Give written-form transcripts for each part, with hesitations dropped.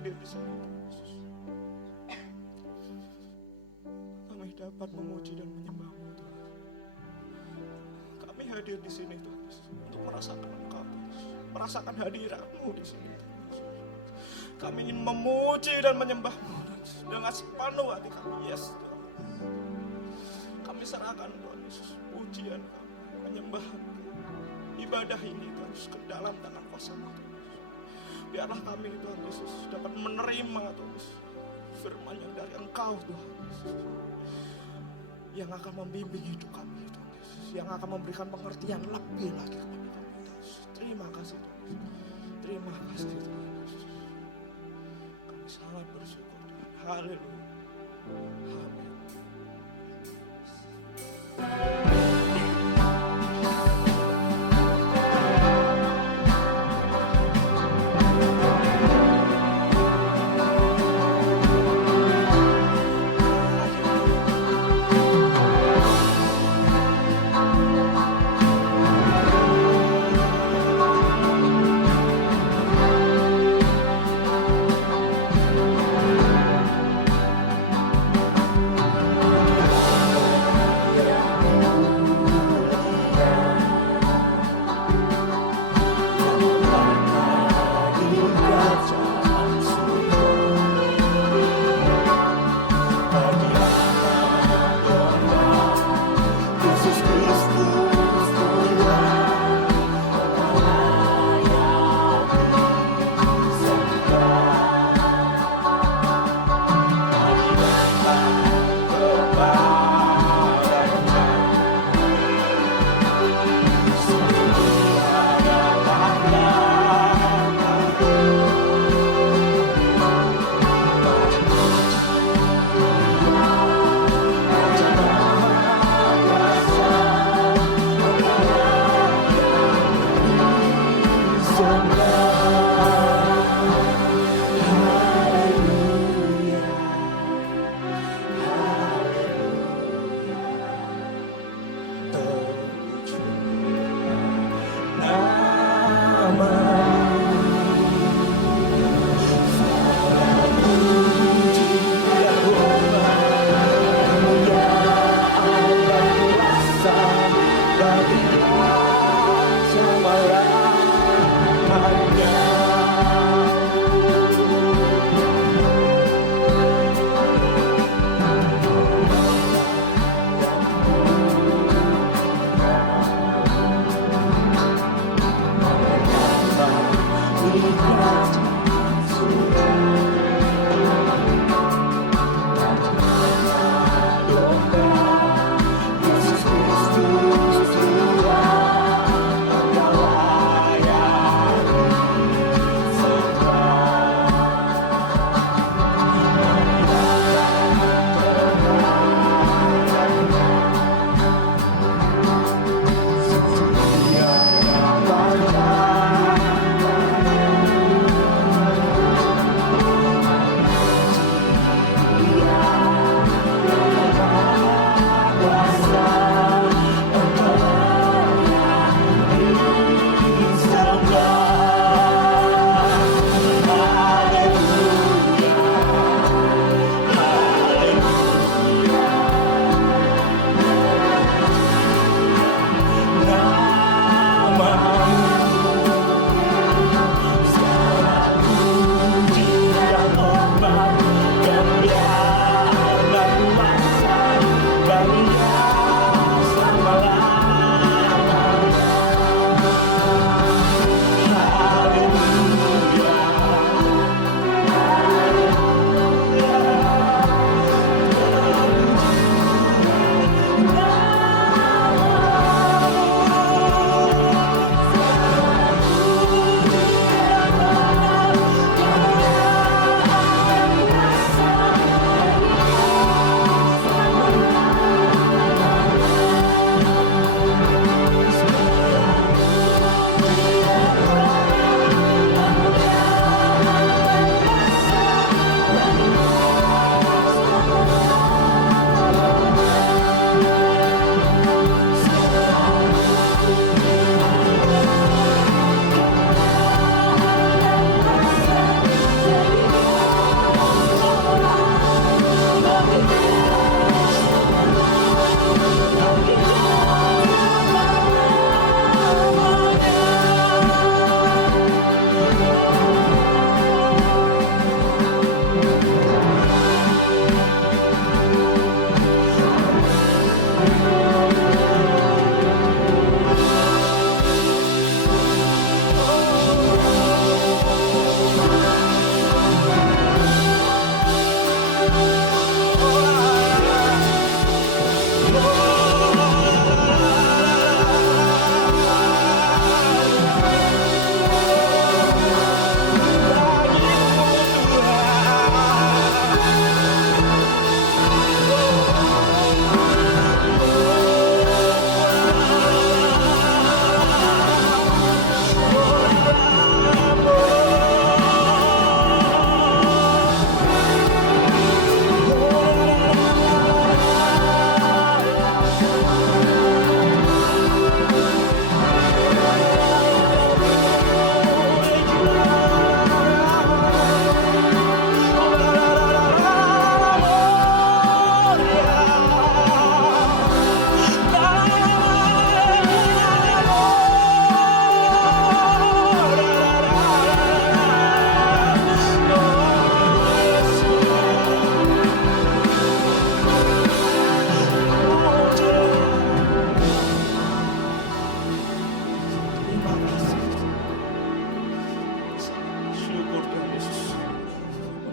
hadir di sini Tuhan Yesus. Kami dapat memuji dan menyembah-Mu Tuhan. Kami hadir di sini Tuhan Yesus untuk merasakan Engkau Tuhan Yesus, merasakan hadirat-Mu di sini Tuhan Yesus. Kami ingin memuji dan menyembah-Mu dengan sepenuh hati kami. Yes Tuhan. Kami serahkan Tuhan Yesus pujian kami, menyembah ibadah ini Tuhan Yesus ke dalam tangan kuasa-Mu Tuhan Yesus. Biarlah kami Tuhan Yesus dapat menerima Tuhan Yesus firman yang dari Engkau Tuhan Yesus, yang akan membimbing hidup kami Tuhan Yesus, yang akan memberikan pengertian lebih lagi kepada kami Tuhan Yesus. Terima kasih Tuhan Yesus. Terima kasih Tuhan Yesus. Kami sangat bersyukur Tuhan. Haleluya. Amin.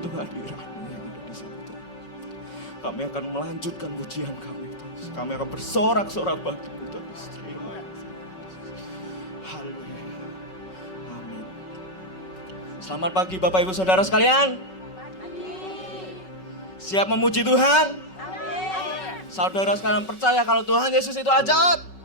untuk hadirat-Mu yang ada di sini Tuhan. Kami akan melanjutkan pujian kami Tuhan. Kami akan bersorak-sorak bagi-Mu Tuhan. Terima kasih. Haleluya. Amin. Selamat pagi Bapak Ibu Saudara sekalian. Siap memuji Tuhan? Saudara sekalian percaya kalau Tuhan Yesus itu ajaib?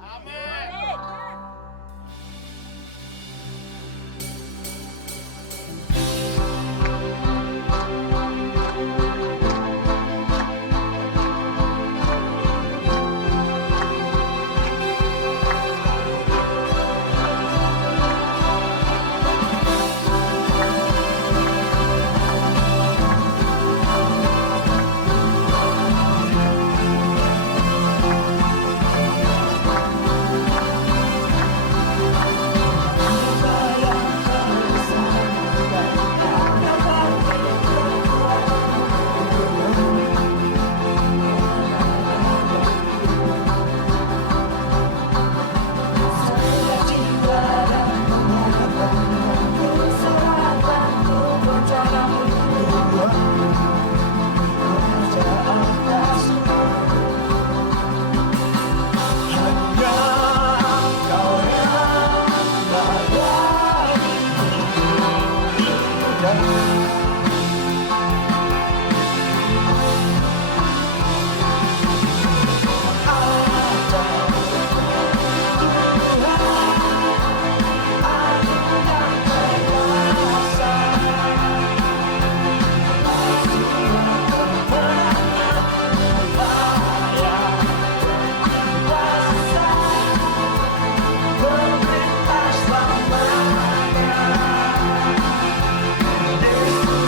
This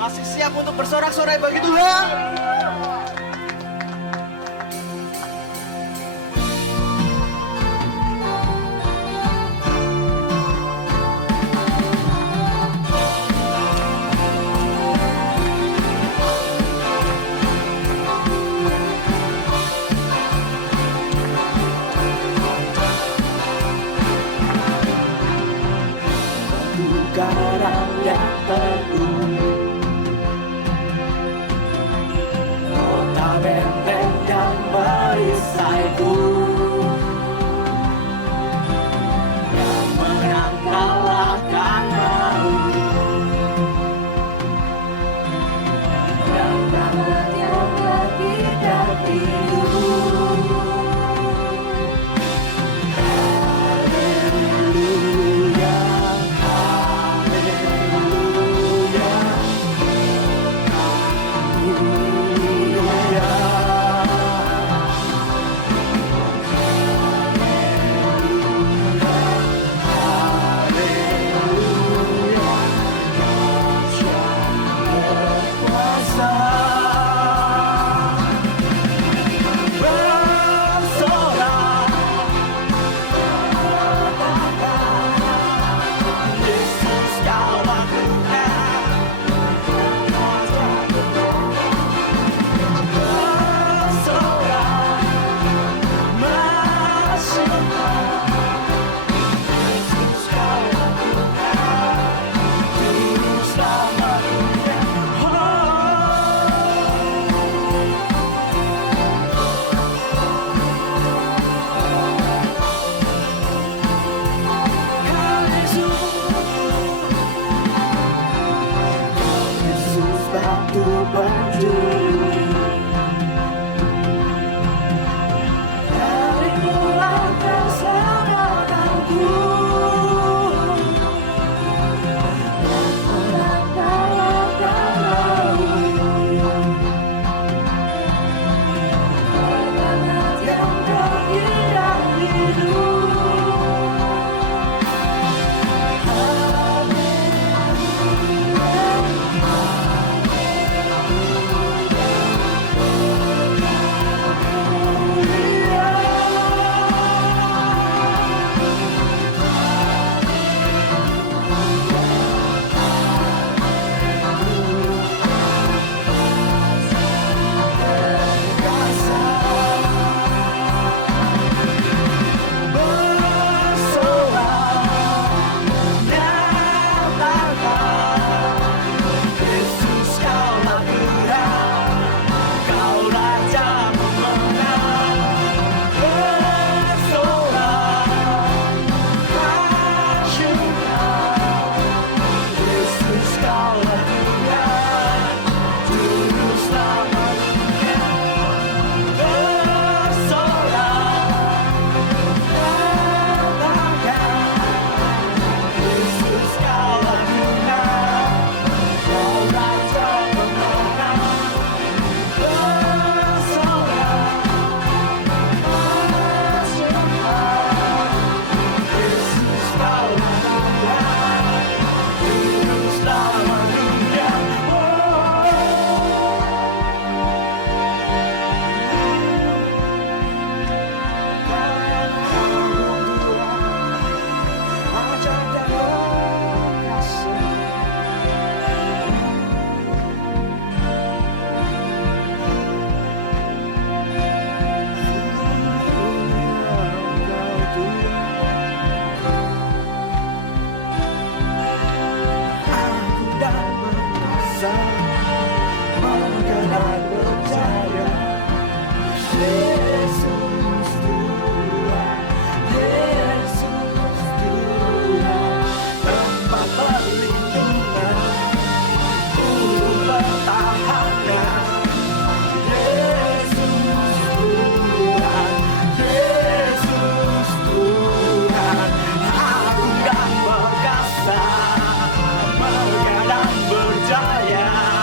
Masih siap untuk bersorak-sorai bagi Tuhan? Karang yang teguh, kota benteng yang merisaiku, yang menang kalahkan maut, dan damai yang lebih dari hidup. Batu penjuru dari pulang kesenanganku, dan menanggalkan laut, pengangat yang terhidang hidup. Mengenai percaya Yesus Tuhan, Yesus Tuhan, tempat perlindungan, guru pertahanan. Yesus Tuhan, Yesus Tuhan, agung dan perkasa, megah dan berjaya.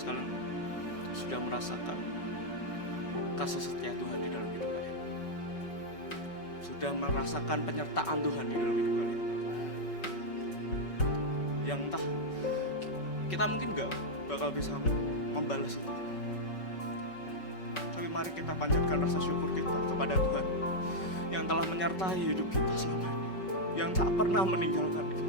sekalian sudah merasakan kasih setia Tuhan di dalam hidup kalian? Sudah merasakan penyertaan Tuhan di dalam hidup kalian? Yang entah kita mungkin gak bakal bisa membalas itu, tapi mari kita panjatkan rasa syukur kita kepada Tuhan yang telah menyertai hidup kita selama ini, yang tak pernah meninggalkan kita.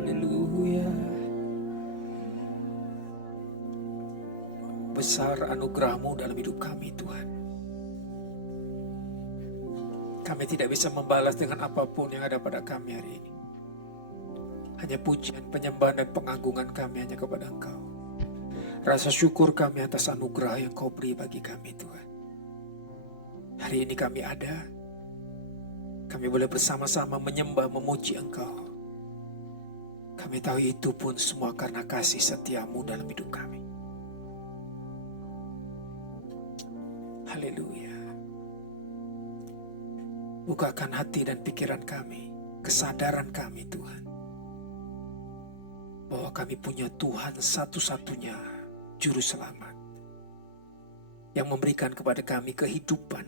Haleluya. Besar anugerah-Mu dalam hidup kami, Tuhan. Kami tidak bisa membalas dengan apapun yang ada pada kami hari ini. Hanya pujian, penyembahan, dan pengagungan kami hanya kepada Engkau. Rasa syukur kami atas anugerah yang Kau beri bagi kami, Tuhan. Hari ini kami ada. Kami boleh bersama-sama menyembah, memuji Engkau. Kami tahu itu pun semua karena kasih setia-Mu dalam hidup kami. Haleluya. Bukakan hati dan pikiran kami, kesadaran kami, Tuhan, bahwa kami punya Tuhan satu-satunya juru selamat yang memberikan kepada kami kehidupan,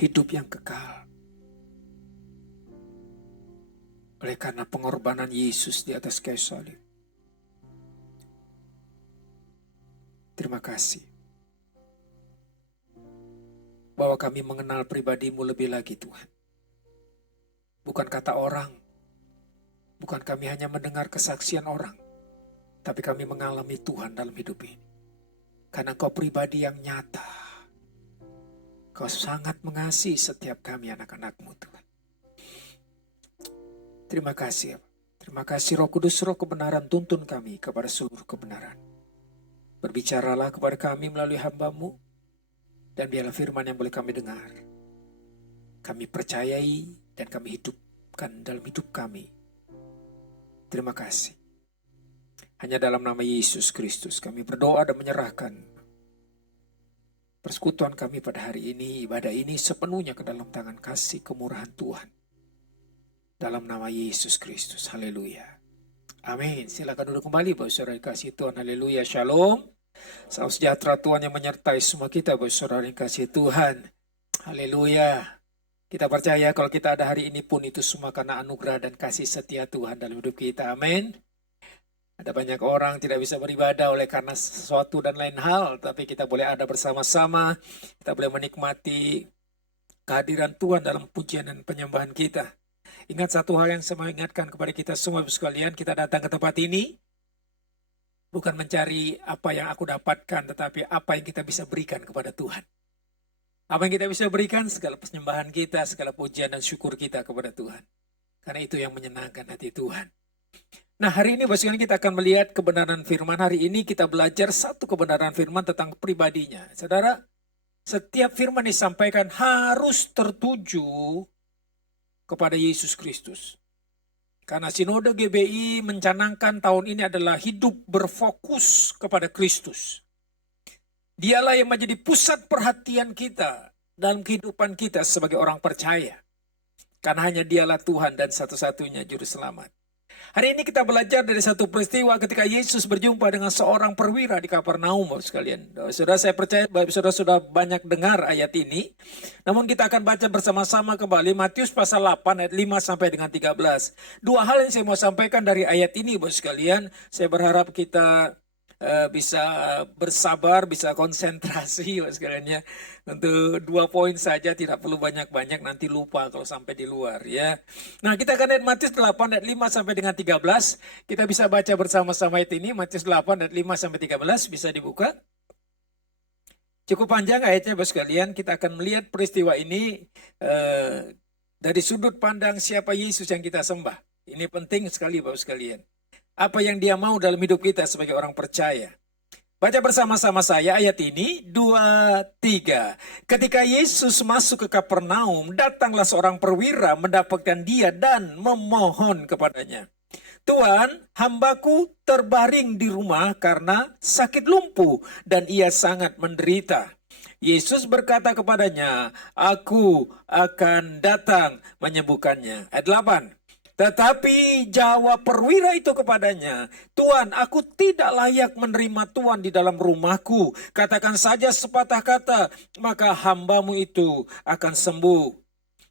hidup yang kekal. Oleh karena pengorbanan Yesus di atas kayu salib. Terima kasih bahwa kami mengenal pribadi-Mu lebih lagi, Tuhan. Bukan kata orang, bukan kami hanya mendengar kesaksian orang, tapi kami mengalami Tuhan dalam hidup ini. Karena Kau pribadi yang nyata. Kau sangat mengasihi setiap kami anak-anak-Mu, Tuhan. Terima kasih. Terima kasih Roh Kudus, Roh kebenaran, tuntun kami kepada seluruh kebenaran. Berbicaralah kepada kami melalui hamba-Mu, dan biarlah firman yang boleh kami dengar, kami percayai dan kami hidupkan dalam hidup kami. Terima kasih. Hanya dalam nama Yesus Kristus kami berdoa dan menyerahkan persekutuan kami pada hari ini, ibadah ini sepenuhnya ke dalam tangan kasih kemurahan Tuhan. Dalam nama Yesus Kristus. Haleluya. Amin. Silakan duduk kembali Bapak Saudara dikasihi Tuhan. Haleluya. Shalom. Salam sejahtera Tuhan yang menyertai semua kita Bapak Saudara dikasihi Tuhan. Haleluya. Kita percaya kalau kita ada hari ini pun itu semua karena anugerah dan kasih setia Tuhan dalam hidup kita. Amin. Ada banyak orang tidak bisa beribadah oleh karena sesuatu dan lain hal. Tapi kita boleh ada bersama-sama. Kita boleh menikmati kehadiran Tuhan dalam pujian dan penyembahan kita. Ingat satu hal yang saya mau ingatkan kepada kita semua sekalian, kita datang ke tempat ini bukan mencari apa yang aku dapatkan, tetapi apa yang kita bisa berikan kepada Tuhan. Apa yang kita bisa berikan, segala penyembahan kita, segala pujian dan syukur kita kepada Tuhan. Karena itu yang menyenangkan hati Tuhan. Nah, hari ini Bapak sekalian kita akan melihat kebenaran firman. Hari ini kita belajar satu kebenaran firman tentang pribadinya. Saudara, setiap firman disampaikan harus tertuju kepada Yesus Kristus. Karena Sinode GBI mencanangkan tahun ini adalah hidup berfokus kepada Kristus. Dialah yang menjadi pusat perhatian kita dalam kehidupan kita sebagai orang percaya. Karena hanya dialah Tuhan dan satu-satunya juru selamat. Hari ini kita belajar dari satu peristiwa ketika Yesus berjumpa dengan seorang perwira di Kapernaum, Bapak sekalian. Saudara, saya percaya Bapak saudara sudah banyak dengar ayat ini. Namun kita akan baca bersama-sama kembali Matius pasal 8 ayat 5 sampai dengan 13. Dua hal yang saya mau sampaikan dari ayat ini, Bapak sekalian. Saya berharap kita bisa bersabar, bisa konsentrasi Bapak sekalian ya. Untuk 2 poin saja, tidak perlu banyak-banyak, nanti lupa kalau sampai di luar ya. Nah, kita akan lihat Matius 8 ayat 5 sampai dengan 13. Kita bisa baca bersama-sama ayat ini, Matius 8 ayat 5 sampai 13, bisa dibuka. Cukup panjang ayatnya Bapak sekalian, kita akan melihat peristiwa ini dari sudut pandang siapa Yesus yang kita sembah. Ini penting sekali Bapak sekalian. Apa yang dia mau dalam hidup kita sebagai orang percaya. Baca bersama-sama saya ayat ini, 2, 3. Ketika Yesus masuk ke Kapernaum, datanglah seorang perwira mendapatkan dia dan memohon kepadanya. Tuan, hambaku terbaring di rumah karena sakit lumpuh dan ia sangat menderita. Yesus berkata kepadanya, aku akan datang menyembuhkannya. Ayat 8. Tetapi jawab perwira itu kepadanya, Tuan, aku tidak layak menerima Tuan di dalam rumahku. Katakan saja sepatah kata, maka hambamu itu akan sembuh.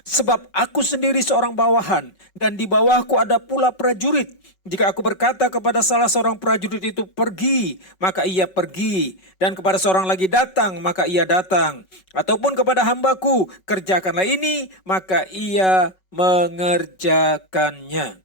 Sebab aku sendiri seorang bawahan, dan di bawahku ada pula prajurit. Jika aku berkata kepada salah seorang prajurit itu pergi, maka ia pergi. Dan kepada seorang lagi datang, maka ia datang. Ataupun kepada hambaku, kerjakanlah ini, maka ia mengerjakannya.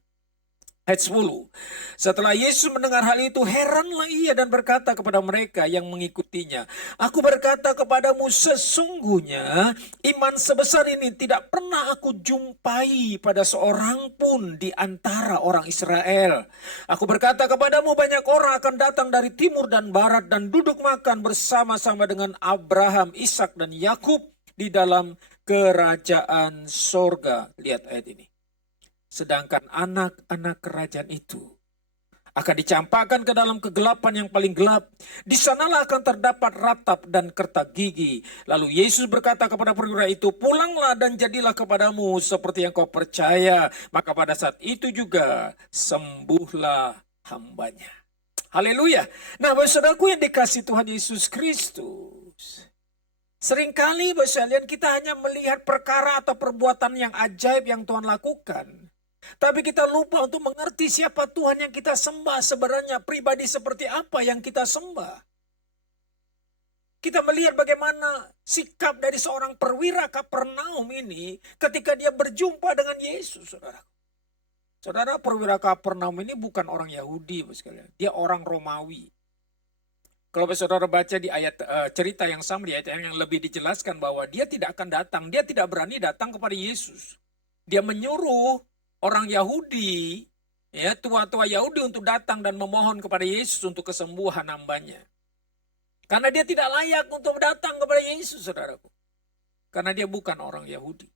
Ayat 10. Setelah Yesus mendengar hal itu, heranlah ia dan berkata kepada mereka yang mengikutinya, aku berkata kepadamu sesungguhnya iman sebesar ini tidak pernah aku jumpai pada seorang pun di antara orang Israel. Aku berkata kepadamu banyak orang akan datang dari timur dan barat dan duduk makan bersama-sama dengan Abraham, Ishak dan Yakub di dalam kerajaan sorga. Lihat ayat ini. Sedangkan anak-anak kerajaan itu akan dicampakkan ke dalam kegelapan yang paling gelap. Di sanalah akan terdapat ratap dan kertak gigi. Lalu Yesus berkata kepada perwira itu, pulanglah dan jadilah kepadamu seperti yang kau percaya. Maka pada saat itu juga sembuhlah hambanya. Haleluya. Nah, saudaraku yang dikasih Tuhan Yesus Kristus. Seringkali sekalian kita hanya melihat perkara atau perbuatan yang ajaib yang Tuhan lakukan. Tapi kita lupa untuk mengerti siapa Tuhan yang kita sembah sebenarnya, pribadi seperti apa yang kita sembah. Kita melihat bagaimana sikap dari seorang perwira Kapernaum ini ketika dia berjumpa dengan Yesus, saudara. Saudara, perwira Kapernaum ini bukan orang Yahudi, sekalian. Dia orang Romawi. Kalau saudara baca di ayat cerita yang sama, di ayat yang lebih dijelaskan bahwa dia tidak akan datang, dia tidak berani datang kepada Yesus. Dia menyuruh orang Yahudi, ya tua-tua Yahudi untuk datang dan memohon kepada Yesus untuk kesembuhan hambanya. Karena dia tidak layak untuk datang kepada Yesus, saudaraku. Karena dia bukan orang Yahudi.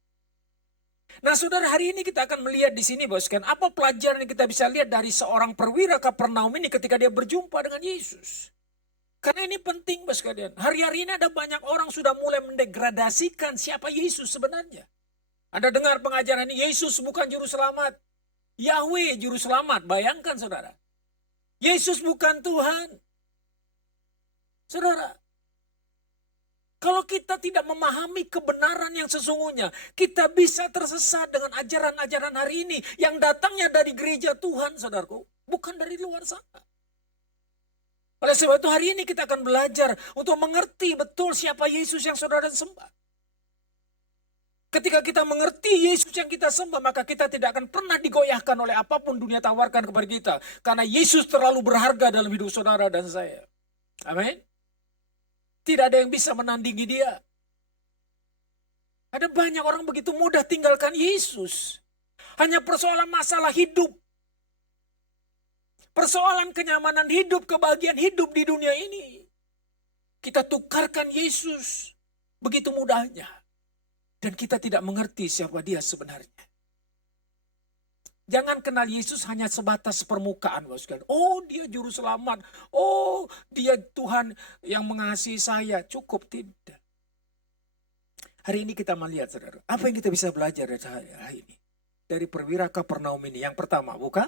Nah, saudara, hari ini kita akan melihat di sini, boskan, apa pelajaran yang kita bisa lihat dari seorang perwira Kapernaum ini ketika dia berjumpa dengan Yesus. Karena ini penting, bos sekalian. Hari-hari ini ada banyak orang sudah mulai mendegradasikan siapa Yesus sebenarnya. Anda dengar pengajaran ini, Yesus bukan juru selamat. Yahweh juru selamat, bayangkan saudara. Yesus bukan Tuhan. Saudara, kalau kita tidak memahami kebenaran yang sesungguhnya, kita bisa tersesat dengan ajaran-ajaran hari ini yang datangnya dari gereja Tuhan, saudaraku. Bukan dari luar sana. Oleh sebab itu hari ini kita akan belajar untuk mengerti betul siapa Yesus yang saudara sembah. Ketika kita mengerti Yesus yang kita sembah, maka kita tidak akan pernah digoyahkan oleh apapun dunia tawarkan kepada kita. Karena Yesus terlalu berharga dalam hidup saudara dan saya. Amin. Tidak ada yang bisa menandingi dia. Ada banyak orang begitu mudah tinggalkan Yesus. Hanya persoalan masalah hidup. Persoalan kenyamanan hidup, kebahagiaan hidup di dunia ini. Kita tukarkan Yesus begitu mudahnya. Dan kita tidak mengerti siapa dia sebenarnya. Jangan kenal Yesus hanya sebatas permukaan. Oh, dia juru selamat. Oh, dia Tuhan yang mengasihi saya. Cukup tidak. Hari ini kita melihat, saudara. Apa yang kita bisa belajar dari hari ini? Dari perwira Kapernaum ini. Yang pertama, buka.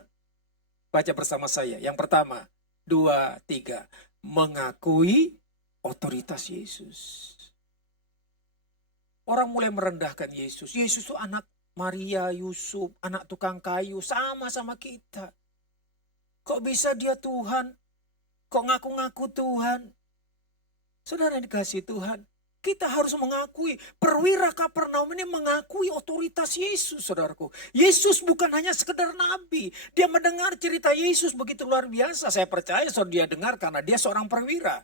Baca bersama saya. Yang pertama, 2, 3. Mengakui otoritas Yesus. Orang mulai merendahkan Yesus. Yesus itu anak Maria, Yusuf, anak tukang kayu. Sama-sama kita. Kok bisa dia Tuhan? Kok ngaku-ngaku Tuhan? Saudara yang dikasihi Tuhan. Kita harus mengakui, perwira Kapernaum ini mengakui otoritas Yesus, saudaraku. Yesus bukan hanya sekedar nabi. Dia mendengar cerita Yesus begitu luar biasa. Saya percaya saudara dia dengar karena dia seorang perwira.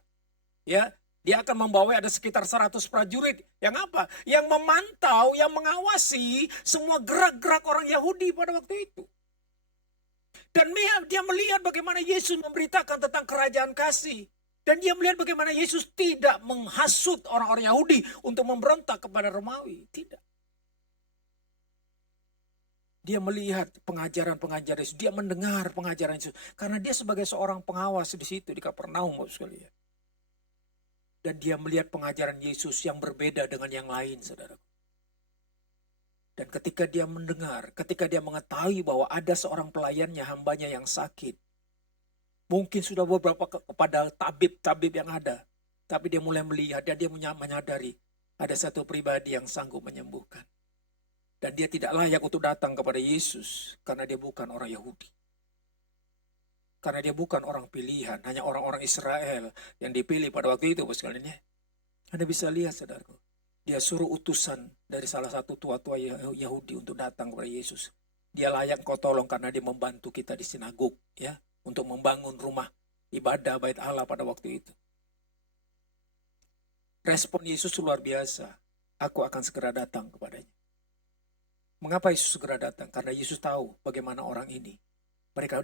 Ya, dia akan membawa ada sekitar 100 prajurit. Yang apa? Yang memantau, yang mengawasi semua gerak-gerak orang Yahudi pada waktu itu. Dan dia melihat bagaimana Yesus memberitakan tentang kerajaan kasih. Dan dia melihat bagaimana Yesus tidak menghasut orang-orang Yahudi untuk memberontak kepada Romawi. Tidak. Dia melihat pengajaran-pengajaran Yesus. Dia mendengar pengajaran Yesus. Karena dia sebagai seorang pengawas di situ di Kapernaum. Dan dia melihat pengajaran Yesus yang berbeda dengan yang lain, saudara. Dan ketika dia mendengar, ketika dia mengetahui bahwa ada seorang pelayannya, hambanya yang sakit. Mungkin sudah beberapa kepada tabib-tabib yang ada. Tapi dia mulai melihat dan dia menyadari ada satu pribadi yang sanggup menyembuhkan. Dan dia tidak layak untuk datang kepada Yesus karena dia bukan orang Yahudi. Karena dia bukan orang pilihan, hanya orang-orang Israel yang dipilih pada waktu itu. Sekalian ya. Anda bisa lihat saudaraku. Dia suruh utusan dari salah satu tua-tua Yahudi untuk datang kepada Yesus. Dia layak kau tolong karena dia membantu kita di sinagog ya. Untuk membangun rumah ibadah bait Allah pada waktu itu. Respon Yesus luar biasa. Aku akan segera datang kepadanya. Mengapa Yesus segera datang? Karena Yesus tahu bagaimana orang ini.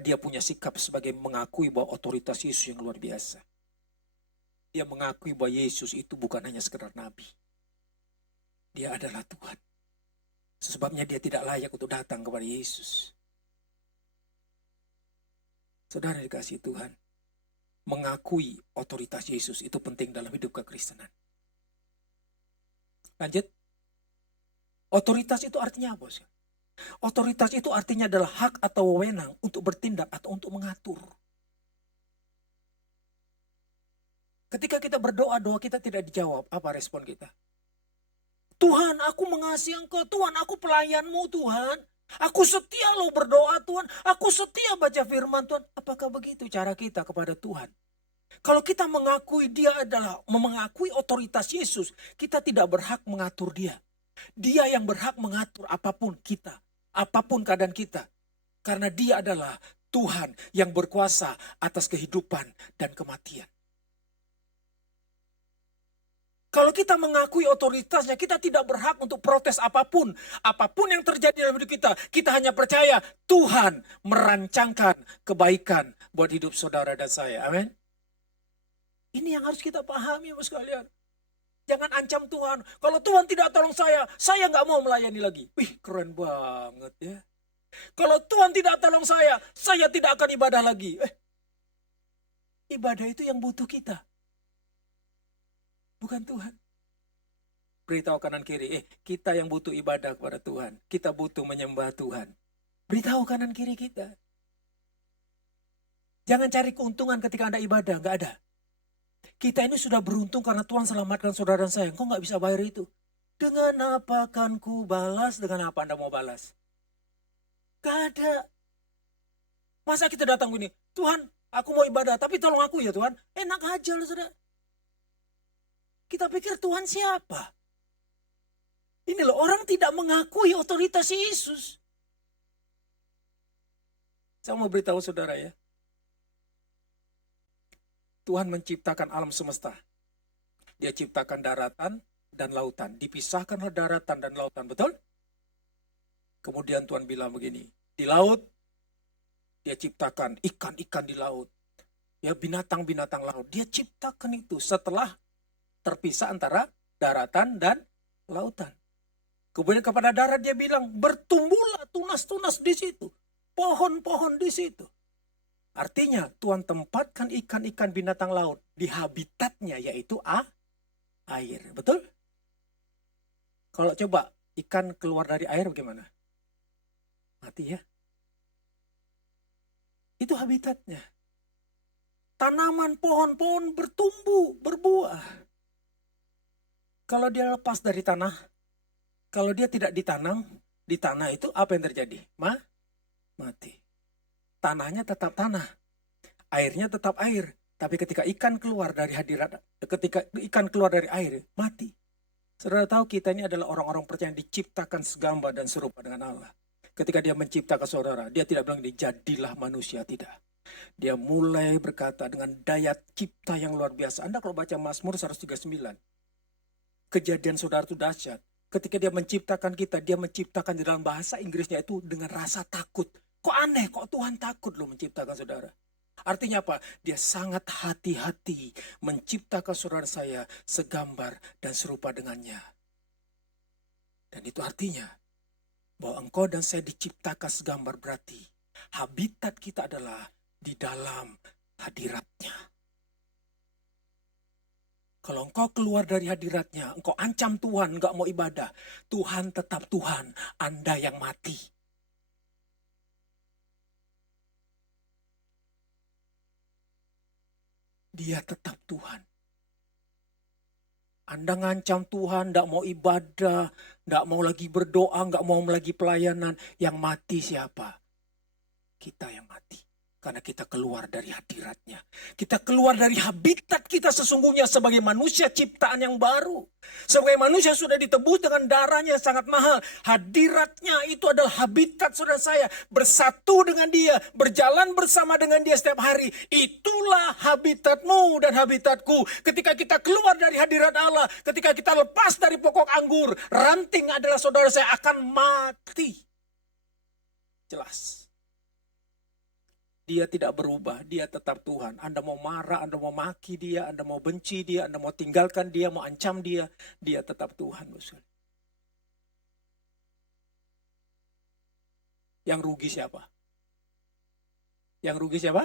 Dia punya sikap sebagai mengakui bahwa otoritas Yesus yang luar biasa. Dia mengakui bahwa Yesus itu bukan hanya sekedar nabi. Dia adalah Tuhan. Sebabnya dia tidak layak untuk datang kepada Yesus. Saudara dikasihi Tuhan, mengakui otoritas Yesus itu penting dalam hidup kekristenan. Lanjut. Otoritas itu artinya apa? Otoritas itu artinya adalah hak atau wewenang untuk bertindak atau untuk mengatur. Ketika kita berdoa, doa kita tidak dijawab, apa respon kita? Tuhan, aku mengasihi Engkau. Tuhan, aku pelayanmu Tuhan. Aku setia loh berdoa Tuhan. Aku setia baca firman Tuhan. Apakah begitu cara kita kepada Tuhan? Kalau kita mengakui dia adalah mengakui otoritas Yesus. Kita tidak berhak mengatur dia. Dia yang berhak mengatur apapun kita. Apapun keadaan kita. Karena dia adalah Tuhan yang berkuasa atas kehidupan dan kematian. Kalau kita mengakui otoritasnya, kita tidak berhak untuk protes apapun. Apapun yang terjadi dalam hidup kita, kita hanya percaya Tuhan merancangkan kebaikan buat hidup saudara dan saya. Amin. Ini yang harus kita pahami, Bapak sekalian. Jangan ancam Tuhan. Kalau Tuhan tidak tolong saya nggak mau melayani lagi. Wih, keren banget ya. Kalau Tuhan tidak tolong saya tidak akan ibadah lagi. Ibadah itu yang butuh kita. Bukan Tuhan. Beritahu kanan kiri, kita yang butuh ibadah kepada Tuhan. Kita butuh menyembah Tuhan. Beritahu kanan kiri kita. Jangan cari keuntungan ketika Anda ibadah, nggak ada. Kita ini sudah beruntung karena Tuhan selamatkan saudara dan saya. Kok nggak bisa bayar itu? Dengan apa akan ku balas? Dengan apa Anda mau balas? Gak ada. Masa kita datang gini, Tuhan aku mau ibadah, tapi tolong aku ya Tuhan. Enak aja loh saudara. Kita pikir Tuhan siapa? Ini loh, orang tidak mengakui otoritas Yesus. Saya mau beritahu saudara ya. Tuhan menciptakan alam semesta. Dia ciptakan daratan dan lautan. Dipisahkanlah daratan dan lautan, betul? Kemudian Tuhan bilang begini, di laut Dia ciptakan ikan-ikan di laut. Ya, binatang-binatang laut. Dia ciptakan itu setelah terpisah antara daratan dan lautan. Kemudian kepada darat dia bilang, bertumbuhlah tunas-tunas di situ. Pohon-pohon di situ. Artinya Tuhan tempatkan ikan-ikan binatang laut di habitatnya, yaitu air. Betul? Kalau coba ikan keluar dari air bagaimana? Mati ya. Itu habitatnya. Tanaman, pohon-pohon bertumbuh, berbuah. Kalau dia lepas dari tanah, kalau dia tidak ditanam, di tanah itu apa yang terjadi? Mati. Tanahnya tetap tanah, airnya tetap air. Tapi ketika ikan keluar dari air, mati. Saudara tahu kita ini adalah orang-orang percaya yang diciptakan segambar dan serupa dengan Allah. Ketika dia menciptakan saudara, dia tidak bilang jadilah manusia, tidak. Dia mulai berkata dengan daya cipta yang luar biasa. Anda kalau baca Mazmur 139, kejadian saudara itu dahsyat. Ketika dia menciptakan kita, dia menciptakan di dalam bahasa Inggrisnya itu dengan rasa takut. Kok aneh, kok Tuhan takut loh menciptakan saudara. Artinya apa? Dia sangat hati-hati menciptakan saudara saya segambar dan serupa dengannya. Dan itu artinya bahwa engkau dan saya diciptakan segambar, berarti habitat kita adalah di dalam hadiratnya. Kalau engkau keluar dari hadiratnya, engkau ancam Tuhan, enggak mau ibadah. Tuhan tetap Tuhan, Anda yang mati. Dia tetap Tuhan. Anda ngancam Tuhan, enggak mau ibadah, enggak mau lagi berdoa, enggak mau lagi pelayanan. Yang mati siapa? Kita yang mati. Karena kita keluar dari hadiratnya. Kita keluar dari habitat kita sesungguhnya sebagai manusia ciptaan yang baru. Sebagai manusia sudah ditebus dengan darahnya yang sangat mahal. Hadiratnya itu adalah habitat saudara saya. Bersatu dengan dia. Berjalan bersama dengan dia setiap hari. Itulah habitatmu dan habitatku. Ketika kita keluar dari hadirat Allah. Ketika kita lepas dari pokok anggur. Ranting adalah saudara saya akan mati. Jelas. Dia tidak berubah, dia tetap Tuhan. Anda mau marah, Anda mau maki dia, Anda mau benci dia, Anda mau tinggalkan dia, mau ancam dia, dia tetap Tuhan. Yang rugi siapa? Yang rugi siapa?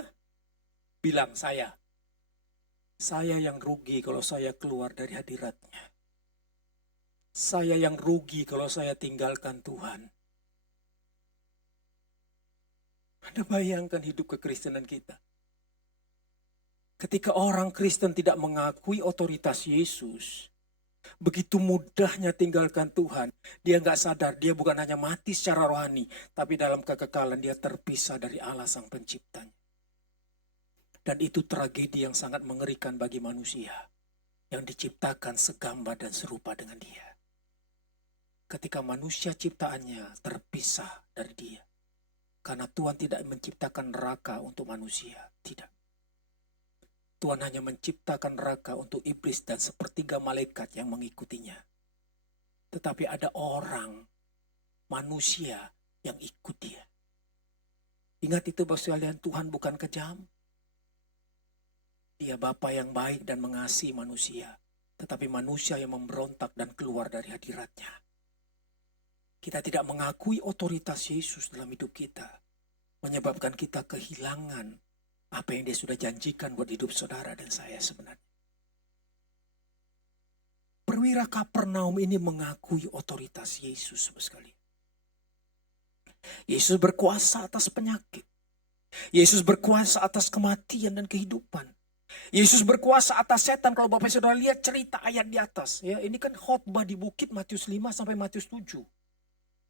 Bilang saya. Saya yang rugi kalau saya keluar dari hadiratnya. Saya yang rugi kalau saya tinggalkan Tuhan. Anda bayangkan hidup kekristenan kita. Ketika orang Kristen tidak mengakui otoritas Yesus, begitu mudahnya tinggalkan Tuhan. Dia nggak sadar, dia bukan hanya mati secara rohani, tapi dalam kekekalan dia terpisah dari Allah Sang Penciptanya. Dan itu tragedi yang sangat mengerikan bagi manusia yang diciptakan segambar dan serupa dengan dia. Ketika manusia ciptaannya terpisah dari dia. Karena Tuhan tidak menciptakan neraka untuk manusia. Tidak. Tuhan hanya menciptakan neraka untuk iblis dan sepertiga malaikat yang mengikutinya. Tetapi ada orang, manusia yang ikut dia. Ingat itu Bapak sekalian, Tuhan bukan kejam. Dia Bapa yang baik dan mengasihi manusia. Tetapi manusia yang memberontak dan keluar dari hadiratnya. Kita tidak mengakui otoritas Yesus dalam hidup kita. Menyebabkan kita kehilangan apa yang dia sudah janjikan buat hidup saudara dan saya sebenarnya. Perwira Kapernaum ini mengakui otoritas Yesus sekali. Yesus berkuasa atas penyakit. Yesus berkuasa atas kematian dan kehidupan. Yesus berkuasa atas setan. Kalau Bapak Saudara lihat cerita ayat di atas. Ya, ini kan khotbah di bukit Matius 5 sampai Matius 7.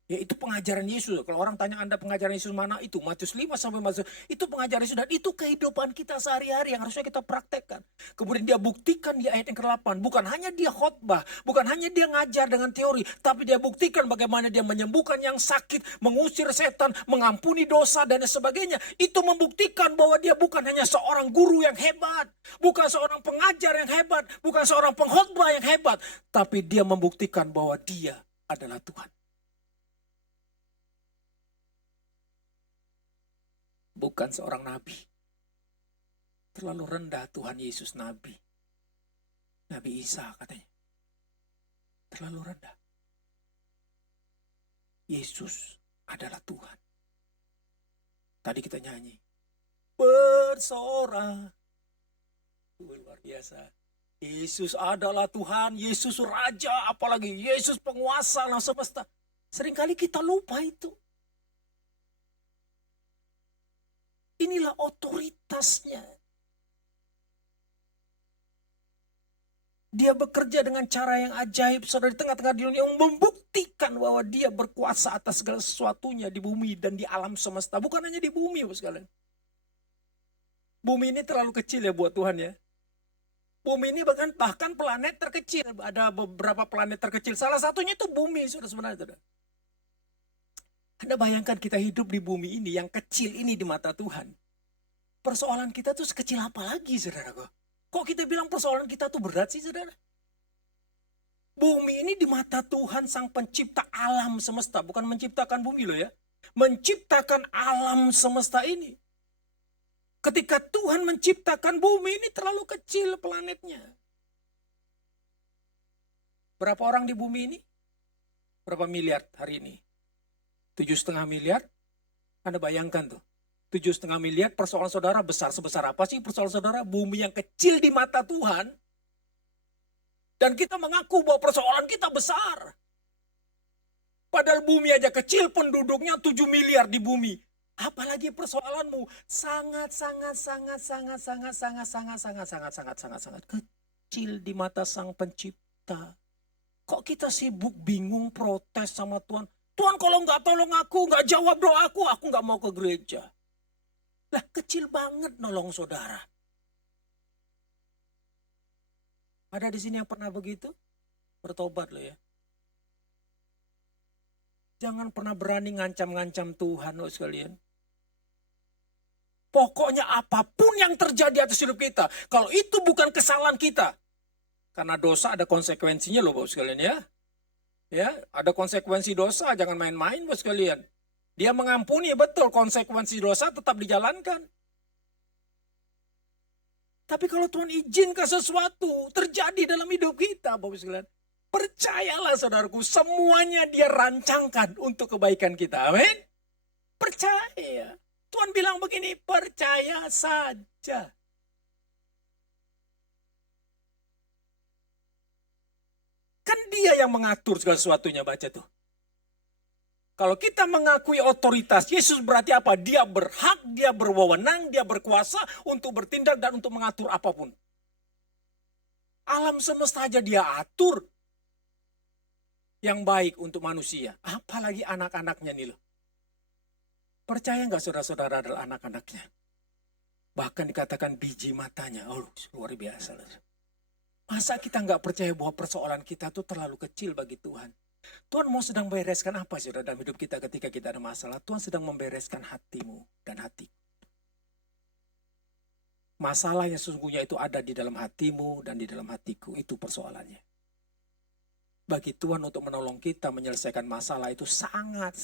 Ya, itu pengajaran Yesus. Kalau orang tanya Anda pengajaran Yesus mana itu? Matius 5 sampai Matius. Itu pengajaran Yesus dan itu kehidupan kita sehari-hari yang harusnya kita praktekkan. Kemudian dia buktikan di ayat yang ke-8. Bukan hanya dia khotbah, bukan hanya dia ngajar dengan teori, tapi dia buktikan bagaimana dia menyembuhkan yang sakit, mengusir setan, mengampuni dosa dan sebagainya. Itu membuktikan bahwa dia bukan hanya seorang guru yang hebat, bukan seorang pengajar yang hebat, bukan seorang pengkhotbah yang hebat, tapi dia membuktikan bahwa dia adalah Tuhan. bukan seorang nabi. Terlalu rendah Tuhan Yesus nabi. Nabi Isa katanya. Terlalu rendah. Yesus adalah Tuhan. Tadi kita nyanyi. Bersorak. Luar biasa. Yesus adalah Tuhan, Yesus Raja, apalagi Yesus penguasa alam semesta. Seringkali kita lupa itu. Inilah otoritasnya. Dia bekerja dengan cara yang ajaib, saudara, di tengah-tengah dunia yang membuktikan bahwa dia berkuasa atas segala sesuatunya di bumi dan di alam semesta. Bukan hanya di bumi, Bapak sekalian. Bumi ini terlalu kecil ya buat Tuhan ya. Bumi ini bahkan planet terkecil. Ada beberapa planet terkecil. Salah satunya itu bumi, saudara, sebenarnya. Saudara. Anda bayangkan kita hidup di bumi ini yang kecil ini di mata Tuhan. Persoalan kita tuh sekecil apa lagi, saudara? Kok kita bilang persoalan kita tuh berat sih, saudara? Bumi ini di mata Tuhan sang pencipta alam semesta. Bukan menciptakan bumi loh ya. Menciptakan alam semesta ini. Ketika Tuhan menciptakan bumi ini terlalu kecil planetnya. Berapa orang di bumi ini? Berapa miliar hari ini? 7,5 miliar? Anda bayangkan tuh. 7,5 miliar persoalan saudara besar sebesar apa sih persoalan saudara? Bumi yang kecil di mata Tuhan. Dan kita mengaku bahwa persoalan kita besar. Padahal bumi aja kecil, penduduknya 7 miliar di bumi. Apalagi persoalanmu sangat kecil di mata Sang Pencipta. Kok kita sibuk bingung protes sama Tuhan? Tuhan kalau nggak tolong aku, nggak jawab doaku, aku nggak mau ke gereja. Lah kecil banget nolong saudara. Ada di sini yang pernah begitu? Bertobat loh ya. Jangan pernah berani ngancam-ngancam Tuhan loh sekalian. Pokoknya apapun yang terjadi atas hidup kita. Kalau itu bukan kesalahan kita. Karena dosa ada konsekuensinya loh Bapak sekalian ya. Ya, ada konsekuensi dosa, jangan main-main Bapak sekalian. Dia mengampuni, betul, konsekuensi dosa tetap dijalankan. Tapi kalau Tuhan izinkan sesuatu terjadi dalam hidup kita Bapak sekalian. Percayalah saudaraku, semuanya dia rancangkan untuk kebaikan kita. Amin. Percaya. Tuhan bilang begini, percaya saja. Kan dia yang mengatur segala sesuatunya, baca tuh. Kalau kita mengakui otoritas Yesus berarti apa? Dia berhak, dia berwenang, dia berkuasa untuk bertindak dan untuk mengatur apapun. Alam semesta aja dia atur yang baik untuk manusia. Apalagi anak-anaknya nih loh. Percaya nggak saudara-saudara adalah anak-anaknya? Bahkan dikatakan biji matanya. Oh, luar biasa. Masa kita nggak percaya bahwa persoalan kita tuh terlalu kecil bagi Tuhan? Tuhan mau sedang membereskan apa saudara dalam hidup kita ketika kita ada masalah? Tuhan sedang membereskan hatimu dan hatiku. Masalah yang sesungguhnya itu ada di dalam hatimu dan di dalam hatiku. Itu persoalannya. Bagi Tuhan untuk menolong kita menyelesaikan masalah itu sangat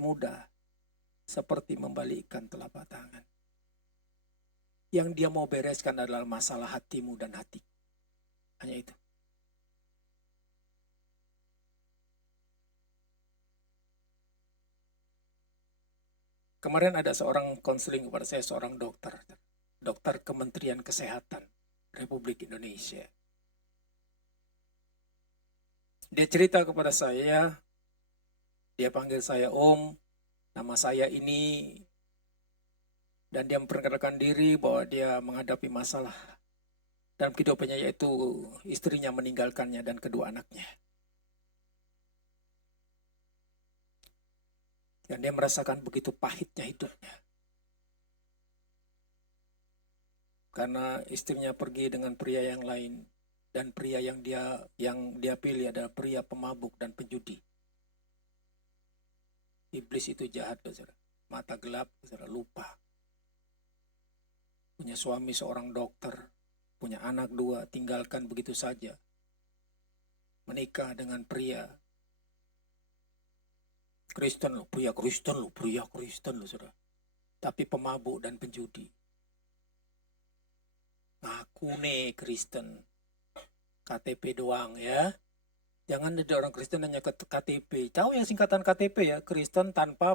mudah. Seperti membalikkan telapak tangan. Yang dia mau bereskan adalah masalah hatimu dan hatiku. Hanya itu. Kemarin ada seorang konseling kepada saya, seorang dokter. Dokter Kementerian Kesehatan Republik Indonesia. Dia cerita kepada saya, dia panggil saya Om, nama saya ini, dan dia memperkenalkan diri bahwa dia menghadapi masalah dalam kehidupannya, yaitu istrinya meninggalkannya dan kedua anaknya. Dan dia merasakan begitu pahitnya hidupnya. Karena istrinya pergi dengan pria yang lain, dan pria yang dia pilih adalah pria pemabuk dan penjudi. Iblis itu jahat, saudara. Mata gelap, saudara, lupa. Punya suami seorang dokter, punya anak 2, tinggalkan begitu saja. Menikah dengan pria Kristen loh, pria Kristen loh, saudara. tapi pemabuk dan penjudi. Ngaku nih Kristen, KTP doang ya. Jangan ada orang Kristen hanya KTP. Tahu yang singkatan KTP ya? Kristen tanpa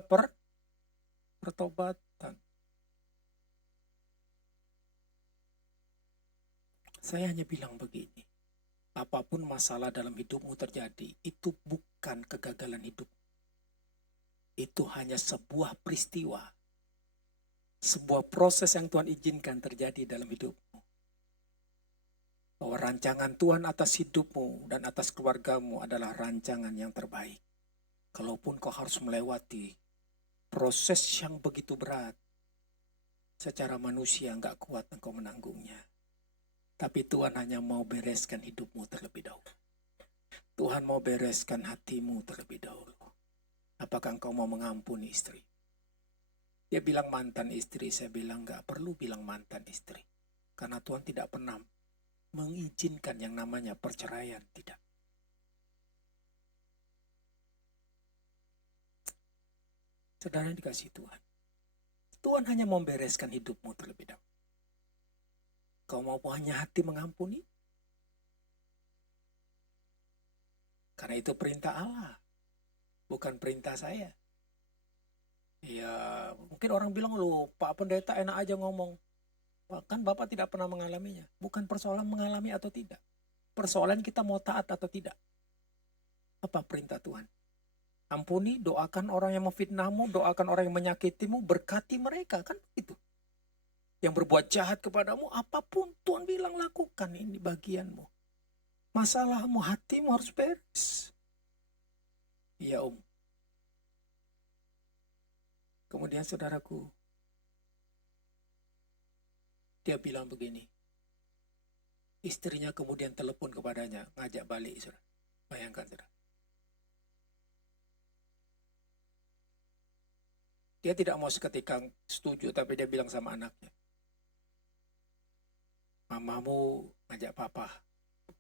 pertobatan. Saya hanya bilang begini. Apapun masalah dalam hidupmu terjadi, itu bukan kegagalan hidup. Itu hanya sebuah peristiwa. Sebuah proses yang Tuhan izinkan terjadi dalam hidupmu. Bahwa rancangan Tuhan atas hidupmu dan atas keluargamu adalah rancangan yang terbaik. Kalaupun kau harus melewati proses yang begitu berat, secara manusia nggak kuat engkau menanggungnya. Tapi Tuhan hanya mau bereskan hidupmu terlebih dahulu. Tuhan mau bereskan hatimu terlebih dahulu. Apakah engkau mau mengampuni istri? Dia bilang mantan istri, saya bilang nggak perlu bilang mantan istri. Karena Tuhan tidak pernah mengizinkan yang namanya perceraian, tidak. Saudara dikasih Tuhan. Tuhan hanya mau bereskan hidupmu terlebih dahulu. Kau mau punya hati mengampuni? Karena itu perintah Allah, bukan perintah saya. Ya, mungkin orang bilang, loh Pak Pendeta enak aja ngomong. Kan Bapak tidak pernah mengalaminya. Bukan persoalan mengalami atau tidak. Persoalan kita mau taat atau tidak. Apa perintah Tuhan? Ampuni, doakan orang yang memfitnahmu, doakan orang yang menyakitimu, berkati mereka, kan itu. Yang berbuat jahat kepadamu, apapun Tuhan bilang lakukan, ini bagianmu. Masalahmu, hatimu harus beres. Iya Om. Kemudian saudaraku, dia bilang begini. Istrinya kemudian telepon kepadanya, ngajak balik, saudara. Bayangkan, saudara. Dia tidak mau seketika setuju, tapi dia bilang sama anaknya, mamamu ngajak papa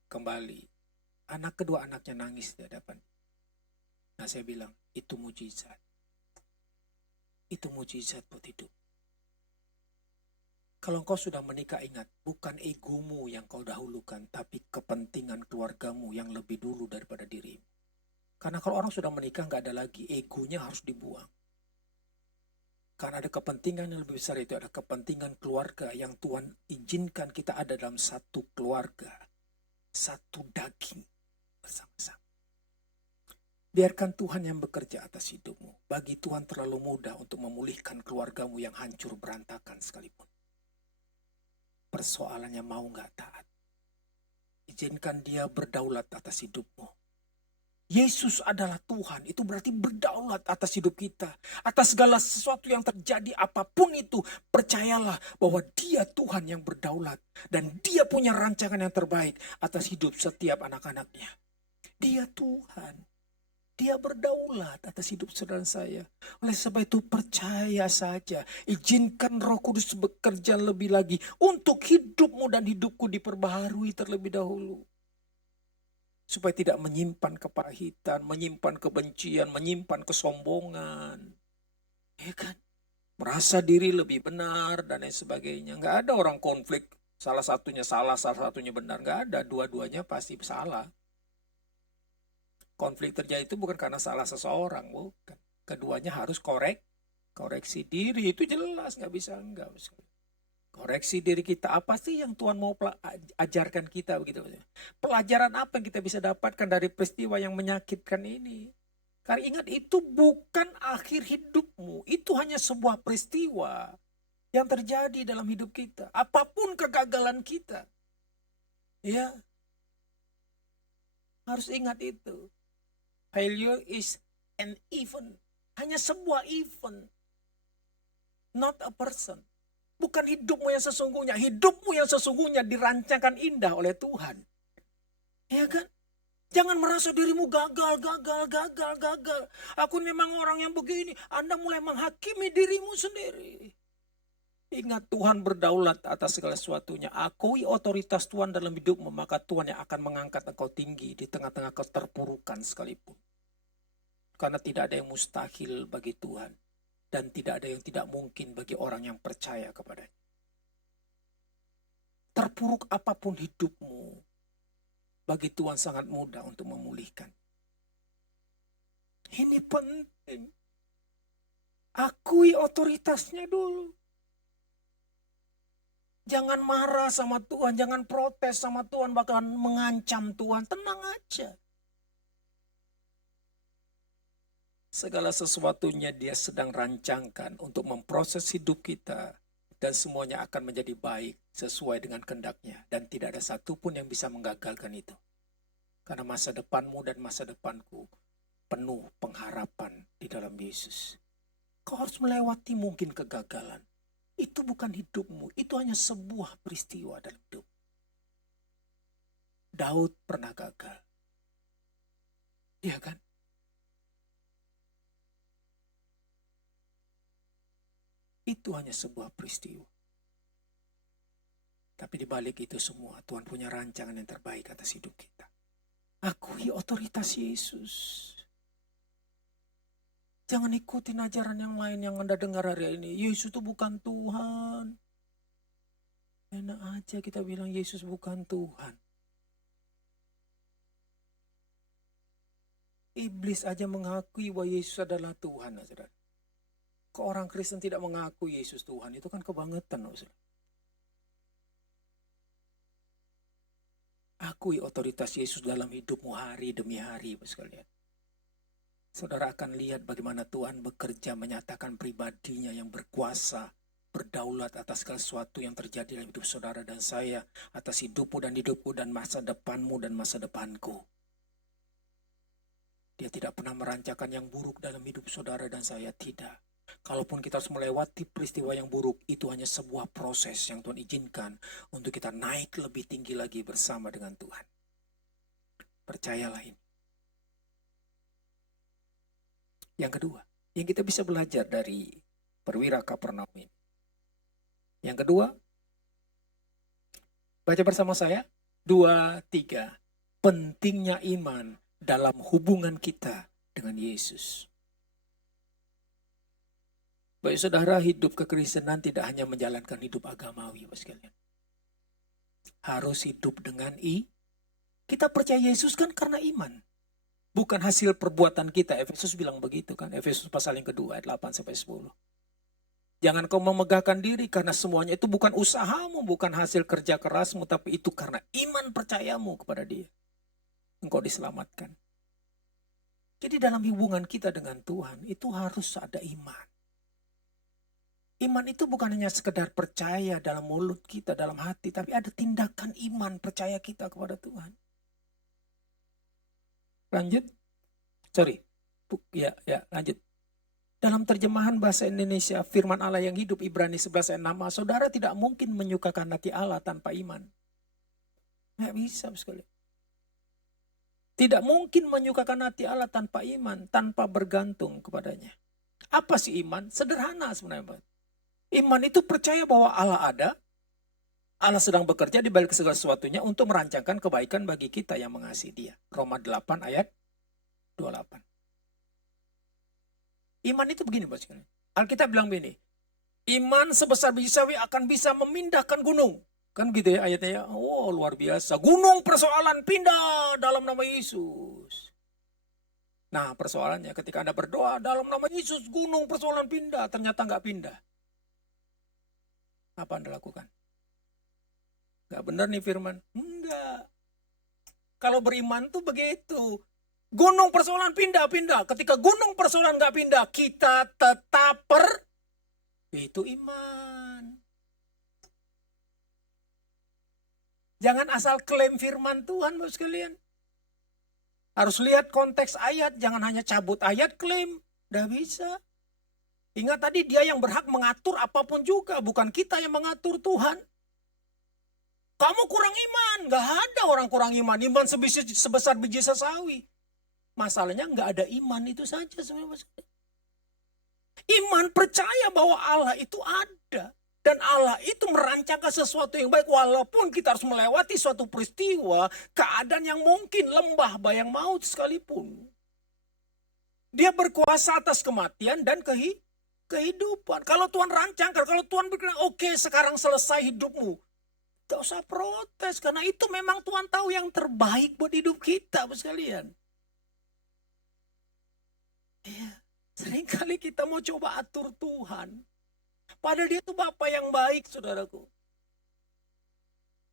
kembali. Kedua anaknya nangis di hadapan. Nah saya bilang, itu mujizat. Itu mujizat buat hidup. Kalau engkau sudah menikah, ingat, bukan egomu yang kau dahulukan, tapi kepentingan keluargamu yang lebih dulu daripada dirimu. Karena kalau orang sudah menikah, nggak ada lagi, egonya harus dibuang. Karena ada kepentingan yang lebih besar, itu ada kepentingan keluarga yang Tuhan izinkan kita ada dalam satu keluarga, satu daging bersama-sama. Biarkan Tuhan yang bekerja atas hidupmu. Bagi Tuhan terlalu mudah untuk memulihkan keluargamu yang hancur berantakan sekalipun. Persoalannya mau nggak taat. Izinkan dia berdaulat atas hidupmu. Yesus adalah Tuhan, itu berarti berdaulat atas hidup kita. Atas segala sesuatu yang terjadi, apapun itu, percayalah bahwa dia Tuhan yang berdaulat. Dan dia punya rancangan yang terbaik atas hidup setiap anak-anaknya. Dia Tuhan. Dia berdaulat atas hidup saudara saya. Oleh sebab itu percaya saja. Izinkan Roh Kudus bekerja lebih lagi untuk hidupmu dan hidupku diperbaharui terlebih dahulu. Supaya tidak menyimpan kepahitan, menyimpan kebencian, menyimpan kesombongan. Ya kan? Merasa diri lebih benar dan lain sebagainya. Nggak ada orang konflik, salah satunya salah, salah satunya benar. Nggak ada, dua-duanya pasti salah. Konflik terjadi itu bukan karena salah seseorang, bukan. Keduanya harus koreksi diri, itu jelas, nggak bisa enggak. Koreksi diri kita, apa sih yang Tuhan mau ajarkan kita begitu? Pelajaran apa yang kita bisa dapatkan dari peristiwa yang menyakitkan ini? Karena ingat, itu bukan akhir hidupmu, itu hanya sebuah peristiwa yang terjadi dalam hidup kita. Apapun kegagalan kita, ya harus ingat itu. Failure is an event, hanya sebuah event, not a person. Bukan hidupmu yang sesungguhnya. Hidupmu yang sesungguhnya dirancangkan indah oleh Tuhan. Ya kan? Jangan merasa dirimu gagal. Aku memang orang yang begini. Anda mulai menghakimi dirimu sendiri. Ingat, Tuhan berdaulat atas segala sesuatunya. Akui otoritas Tuhan dalam hidupmu. Maka Tuhan yang akan mengangkat engkau tinggi di tengah-tengah keterpurukan sekalipun. Karena tidak ada yang mustahil bagi Tuhan. Dan tidak ada yang tidak mungkin bagi orang yang percaya kepadanya. Terpuruk apapun hidupmu, bagi Tuhan sangat mudah untuk memulihkan. Ini penting. Akui otoritasnya dulu. Jangan marah sama Tuhan, jangan protes sama Tuhan, bahkan mengancam Tuhan. Tenang aja. Segala sesuatunya Dia sedang rancangkan untuk memproses hidup kita. Dan semuanya akan menjadi baik sesuai dengan kehendak-Nya. Dan tidak ada satupun yang bisa menggagalkan itu. Karena masa depanmu dan masa depanku penuh pengharapan di dalam Yesus. Kau harus melewati mungkin kegagalan. Itu bukan hidupmu, itu hanya sebuah peristiwa dalam hidup. Daud pernah gagal. Iya kan? Itu hanya sebuah peristiwa. Tapi di balik itu semua, Tuhan punya rancangan yang terbaik atas hidup kita. Akui otoritas Yesus. Jangan ikutin ajaran yang lain yang Anda dengar hari ini. Yesus itu bukan Tuhan. Enak aja kita bilang Yesus bukan Tuhan. Iblis aja mengakui bahwa Yesus adalah Tuhan. Saudara. Kok orang Kristen tidak mengaku Yesus Tuhan? Itu kan kebangetan. Saudara. Akui otoritas Yesus dalam hidupmu hari demi hari. Sekalian. Saudara akan lihat bagaimana Tuhan bekerja menyatakan pribadinya yang berkuasa, berdaulat atas segala sesuatu yang terjadi dalam hidup saudara dan saya, atas hidupmu dan masa depanmu dan masa depanku. Dia tidak pernah merancangkan yang buruk dalam hidup saudara dan saya, tidak. Kalaupun kita harus melewati peristiwa yang buruk, itu hanya sebuah proses yang Tuhan izinkan untuk kita naik lebih tinggi lagi bersama dengan Tuhan. Percayalah ini. Yang kedua, yang kita bisa belajar dari perwira Kapernaum ini. Yang kedua, baca bersama saya, 2, 3. Pentingnya iman dalam hubungan kita dengan Yesus. Baik saudara, hidup kekristenan tidak hanya menjalankan hidup agamawi, Bapak sekalian. Harus hidup dengan kita percaya Yesus kan karena iman. Bukan hasil perbuatan kita. Efesus bilang begitu kan. Efesus pasal yang kedua ayat 8-10. Jangan kau memegahkan diri karena semuanya itu bukan usahamu, bukan hasil kerja kerasmu, tapi itu karena iman percayamu kepada Dia. Engkau diselamatkan. Jadi dalam hubungan kita dengan Tuhan itu harus ada iman. Iman itu bukan hanya sekedar percaya dalam mulut kita, dalam hati, tapi ada tindakan iman percaya kita kepada Tuhan. Lanjut. Lanjut. Dalam terjemahan bahasa Indonesia, firman Allah yang hidup Ibrani 11 ayat 6, saudara tidak mungkin menyukakan hati Allah tanpa iman. Nggak bisa sekali. Tidak mungkin menyukakan hati Allah tanpa iman, tanpa bergantung kepadanya. Apa sih iman? Sederhana sebenarnya. Iman itu percaya bahwa Allah ada, Allah sedang bekerja di balik segala sesuatunya untuk merancangkan kebaikan bagi kita yang mengasihi Dia. Roma 8 ayat 28. Iman itu begini, Bapak sekalian. Alkitab bilang begini, iman sebesar biji sawi akan bisa memindahkan gunung. Kan gitu ya ayatnya ya. Oh, luar biasa. Gunung persoalan pindah dalam nama Yesus. Nah, persoalannya ketika Anda berdoa dalam nama Yesus, gunung persoalan pindah. Ternyata nggak pindah. Apa Anda lakukan? Gak benar nih firman. Enggak. Kalau beriman tuh begitu. Gunung persoalan pindah-pindah. Ketika gunung persoalan gak pindah, kita tetap itu iman. Jangan asal klaim firman Tuhan, Bapak sekalian. Harus lihat konteks ayat. Jangan hanya cabut ayat klaim. Gak bisa. Ingat tadi Dia yang berhak mengatur apapun juga. Bukan kita yang mengatur Tuhan. Kamu kurang iman. Gak ada orang kurang iman. Iman sebesar biji sawi. Masalahnya gak ada iman itu saja sebenarnya. Iman percaya bahwa Allah itu ada. Dan Allah itu merancangkan sesuatu yang baik. Walaupun kita harus melewati suatu peristiwa. Keadaan yang mungkin lembah bayang maut sekalipun. Dia berkuasa atas kematian dan kehidupan. kehidupan. Kalau Tuhan rancangkan, kalau Tuhan bilang oke sekarang selesai hidupmu, gak usah protes, karena itu memang Tuhan tahu yang terbaik buat hidup kita, Bapak sekalian. Ya, seringkali kita mau coba atur Tuhan. Padahal dia itu Bapa yang baik, saudaraku.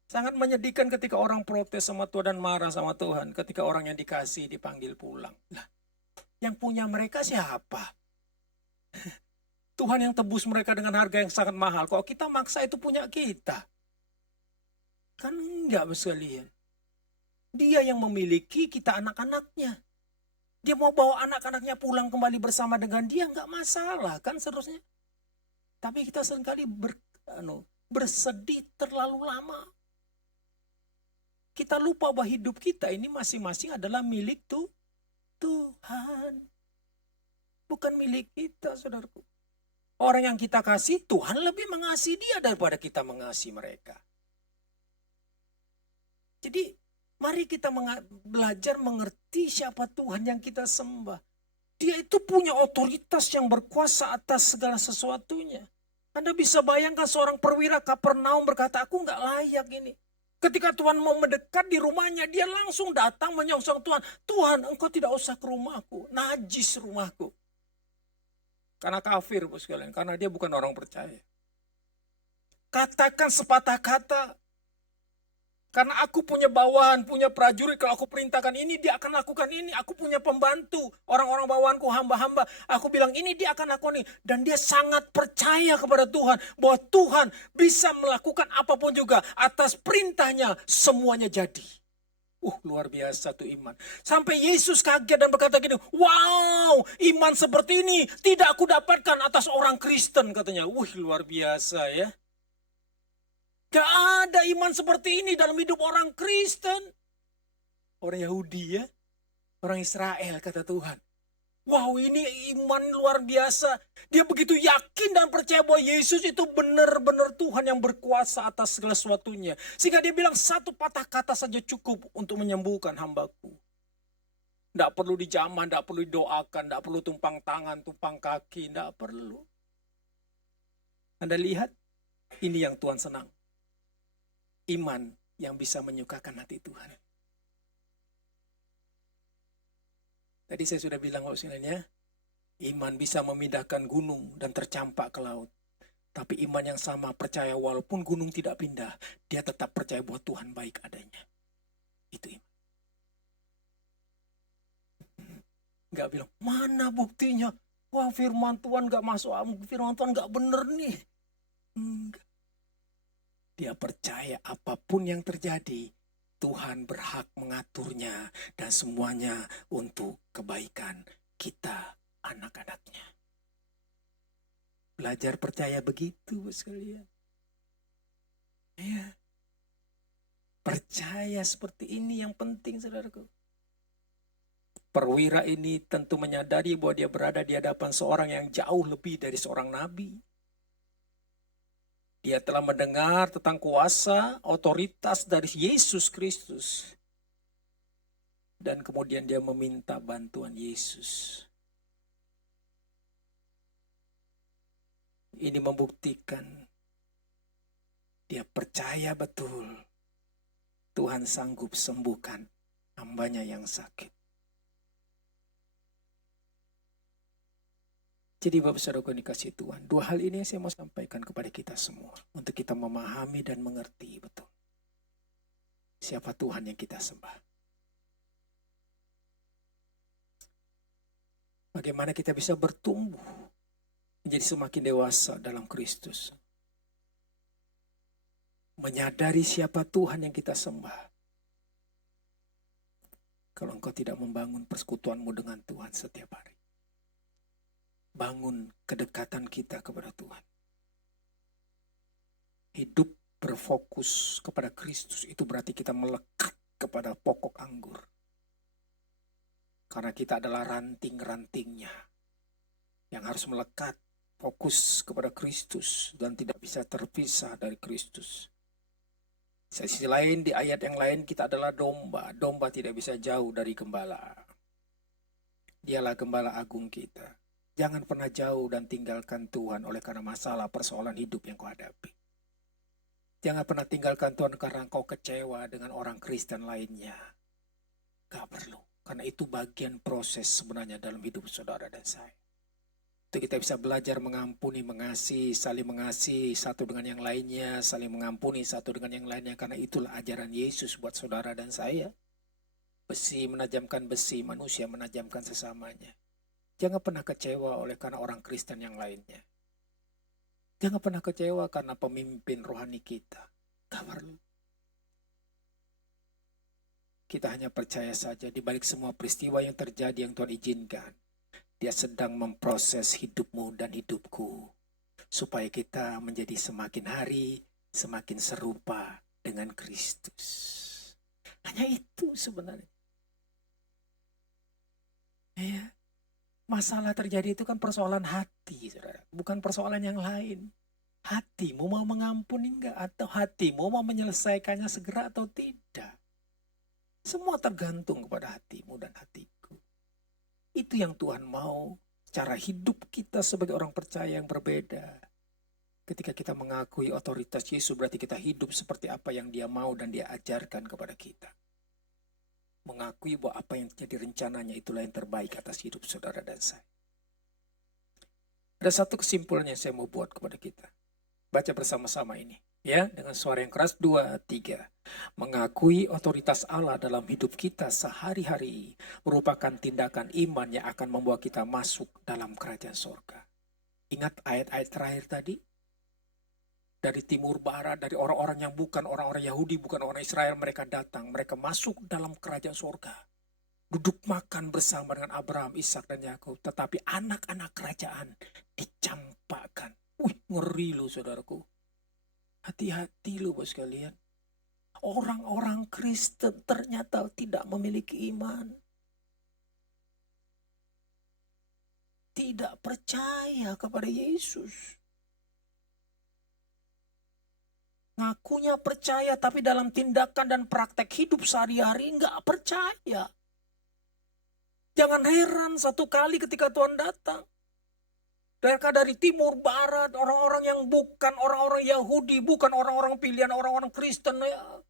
Sangat menyedihkan ketika orang protes sama Tuhan dan marah sama Tuhan. Ketika orang yang dikasih dipanggil pulang. Lah, yang punya mereka siapa? Tuhan yang tebus mereka dengan harga yang sangat mahal. Kalau kita maksa itu punya kita. Kan enggak, sekalian. Dia yang memiliki, kita anak-anaknya. Dia mau bawa anak-anaknya pulang kembali bersama dengan dia, enggak masalah kan seterusnya. Tapi kita seringkali bersedih terlalu lama. Kita lupa bahwa hidup kita ini masing-masing adalah milik Tuhan. Bukan milik kita, saudaraku. Orang yang kita kasih, Tuhan lebih mengasihi dia daripada kita mengasihi mereka. Jadi, mari kita belajar mengerti siapa Tuhan yang kita sembah. Dia itu punya otoritas yang berkuasa atas segala sesuatunya. Anda bisa bayangkan seorang perwira Kapernaum berkata, aku nggak layak ini. Ketika Tuhan mau mendekat di rumahnya, dia langsung datang menyongsong Tuhan. Tuhan, engkau tidak usah ke rumahku, najis rumahku. Karena kafir, bos sekalian, karena dia bukan orang percaya. Katakan sepatah kata. Karena aku punya bawahan, punya prajurit, kalau aku perintahkan ini, dia akan lakukan ini. Aku punya pembantu, orang-orang bawahanku, hamba-hamba. Aku bilang ini, dia akan lakukan ini. Dan dia sangat percaya kepada Tuhan, bahwa Tuhan bisa melakukan apapun juga. Atas perintahnya, semuanya jadi. Luar biasa tuh iman. Sampai Yesus kaget dan berkata gini, wow, iman seperti ini tidak aku dapatkan atas orang Kristen, katanya. Luar biasa ya. Gak ada iman seperti ini dalam hidup orang Kristen. Orang Yahudi ya. Orang Israel kata Tuhan. Wow, ini iman luar biasa. Dia begitu yakin dan percaya bahwa Yesus itu benar-benar Tuhan yang berkuasa atas segala sesuatunya. Sehingga dia bilang satu patah kata saja cukup untuk menyembuhkan hambaku. Tidak perlu dijamah, tidak perlu didoakan, tidak perlu tumpang tangan, tumpang kaki, tidak perlu. Anda lihat, ini yang Tuhan senang. Iman yang bisa menyukakan hati Tuhan. Tadi saya sudah bilang maksudnya, iman bisa memindahkan gunung dan tercampak ke laut. Tapi iman yang sama percaya walaupun gunung tidak pindah, dia tetap percaya bahwa Tuhan baik adanya. Itu iman. Gak bilang, mana buktinya? Wah, firman Tuhan gak masuk, firman Tuhan gak bener nih. Enggak. Dia percaya apapun yang terjadi, Tuhan berhak mengaturnya dan semuanya untuk kebaikan kita, anak-anaknya. Belajar percaya begitu, sekalian. Ya. Percaya seperti ini yang penting, saudaraku. Perwira ini tentu menyadari bahwa dia berada di hadapan seorang yang jauh lebih dari seorang nabi. Dia telah mendengar tentang kuasa, otoritas dari Yesus Kristus. Dan kemudian dia meminta bantuan Yesus. Ini membuktikan dia percaya betul Tuhan sanggup sembuhkan hambanya yang sakit. Jadi Bapak Saudara yang dikasih Tuhan, dua hal ini yang saya mau sampaikan kepada kita semua. Untuk kita memahami dan mengerti betul. Siapa Tuhan yang kita sembah. Bagaimana kita bisa bertumbuh. Menjadi semakin dewasa dalam Kristus. Menyadari siapa Tuhan yang kita sembah. Kalau engkau tidak membangun persekutuanmu dengan Tuhan setiap hari. Bangun kedekatan kita kepada Tuhan. Hidup berfokus kepada Kristus itu berarti kita melekat kepada pokok anggur. Karena kita adalah ranting-rantingnya yang harus melekat fokus kepada Kristus dan tidak bisa terpisah dari Kristus. Di sisi lain, di ayat yang lain kita adalah domba. Domba tidak bisa jauh dari gembala. Dialah gembala agung kita. Jangan pernah jauh dan tinggalkan Tuhan oleh karena masalah persoalan hidup yang kau hadapi. Jangan pernah tinggalkan Tuhan karena kau kecewa dengan orang Kristen lainnya. Gak perlu. Karena itu bagian proses sebenarnya dalam hidup saudara dan saya. Itu kita bisa belajar mengampuni, saling mengasihi satu dengan yang lainnya, saling mengampuni satu dengan yang lainnya. Karena itulah ajaran Yesus buat saudara dan saya. Besi menajamkan besi, manusia menajamkan sesamanya. Jangan pernah kecewa oleh karena orang Kristen yang lainnya. Jangan pernah kecewa karena pemimpin rohani kita. Gak perlu. Kita hanya percaya saja di balik semua peristiwa yang terjadi yang Tuhan izinkan. Dia sedang memproses hidupmu dan hidupku. Supaya kita menjadi semakin hari, semakin serupa dengan Kristus. Hanya itu sebenarnya. Ya. Masalah terjadi itu kan persoalan hati, saudara. Bukan persoalan yang lain. Hatimu mau mengampuni enggak? Atau hatimu mau menyelesaikannya segera atau tidak? Semua tergantung kepada hatimu dan hatiku. Itu yang Tuhan mau. Cara hidup kita sebagai orang percaya yang berbeda. Ketika kita mengakui otoritas Yesus, berarti kita hidup seperti apa yang Dia mau dan Dia ajarkan kepada kita. Mengakui bahwa apa yang jadi rencananya itulah yang terbaik atas hidup saudara dan saya. Ada satu kesimpulan yang saya mau buat kepada kita. Baca bersama-sama ini. Ya, dengan suara yang keras, 2, 3. Mengakui otoritas Allah dalam hidup kita sehari-hari merupakan tindakan iman yang akan membawa kita masuk dalam kerajaan surga. Ingat ayat-ayat terakhir tadi? Dari timur barat, dari orang-orang yang bukan orang-orang Yahudi, bukan orang Israel, mereka datang, mereka masuk dalam kerajaan surga. Duduk makan bersama dengan Abraham, Ishak dan Yakub, tetapi anak-anak kerajaan dicampakkan. Wih, ngeri loh saudaraku. Hati-hati loh bos kalian. Orang-orang Kristen ternyata tidak memiliki iman. Tidak percaya kepada Yesus. Ngakunya percaya tapi dalam tindakan dan praktek hidup sehari-hari nggak percaya. Jangan heran satu kali ketika Tuhan datang. Mereka dari timur barat, orang-orang yang bukan orang-orang Yahudi, bukan orang-orang pilihan orang-orang Kristen. Ya.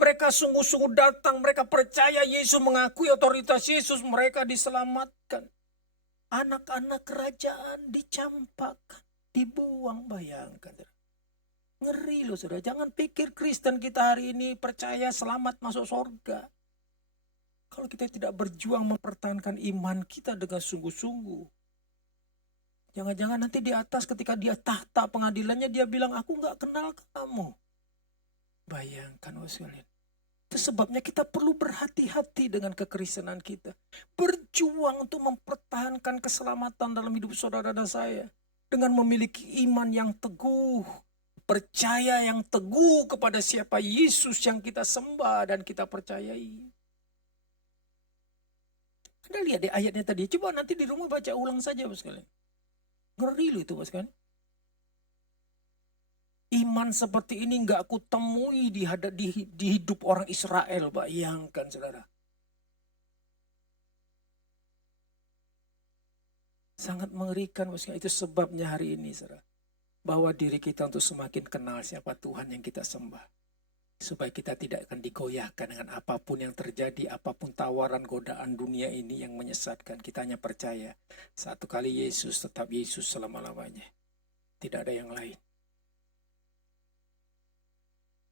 Mereka sungguh-sungguh datang, mereka percaya Yesus, mengakui otoritas Yesus, mereka diselamatkan. Anak-anak kerajaan dicampakkan, dibuang, bayangkan. Ngeri loh saudara, jangan pikir Kristen kita hari ini percaya selamat masuk surga. Kalau kita tidak berjuang mempertahankan iman kita dengan sungguh-sungguh. Jangan-jangan nanti di atas ketika dia tahta pengadilannya dia bilang aku gak kenal kamu. Bayangkan sekalian. Itu sebabnya kita perlu berhati-hati dengan kekristenan kita. Berjuang untuk mempertahankan keselamatan dalam hidup saudara dan saya. Dengan memiliki iman yang teguh. Percaya yang teguh kepada siapa Yesus yang kita sembah dan kita percayai. Anda lihat di ayatnya tadi. Coba nanti di rumah baca ulang saja bos kalian. Ngeri loh itu bos kalian. Iman seperti ini gak aku temui di hidup orang Israel. Bayangkan saudara. Sangat mengerikan bos kalian. Itu sebabnya hari ini saudara. Bawa diri kita untuk semakin kenal siapa Tuhan yang kita sembah. Supaya kita tidak akan digoyahkan dengan apapun yang terjadi, apapun tawaran godaan dunia ini yang menyesatkan. Kita hanya percaya, satu kali Yesus tetap Yesus selama-lamanya. Tidak ada yang lain.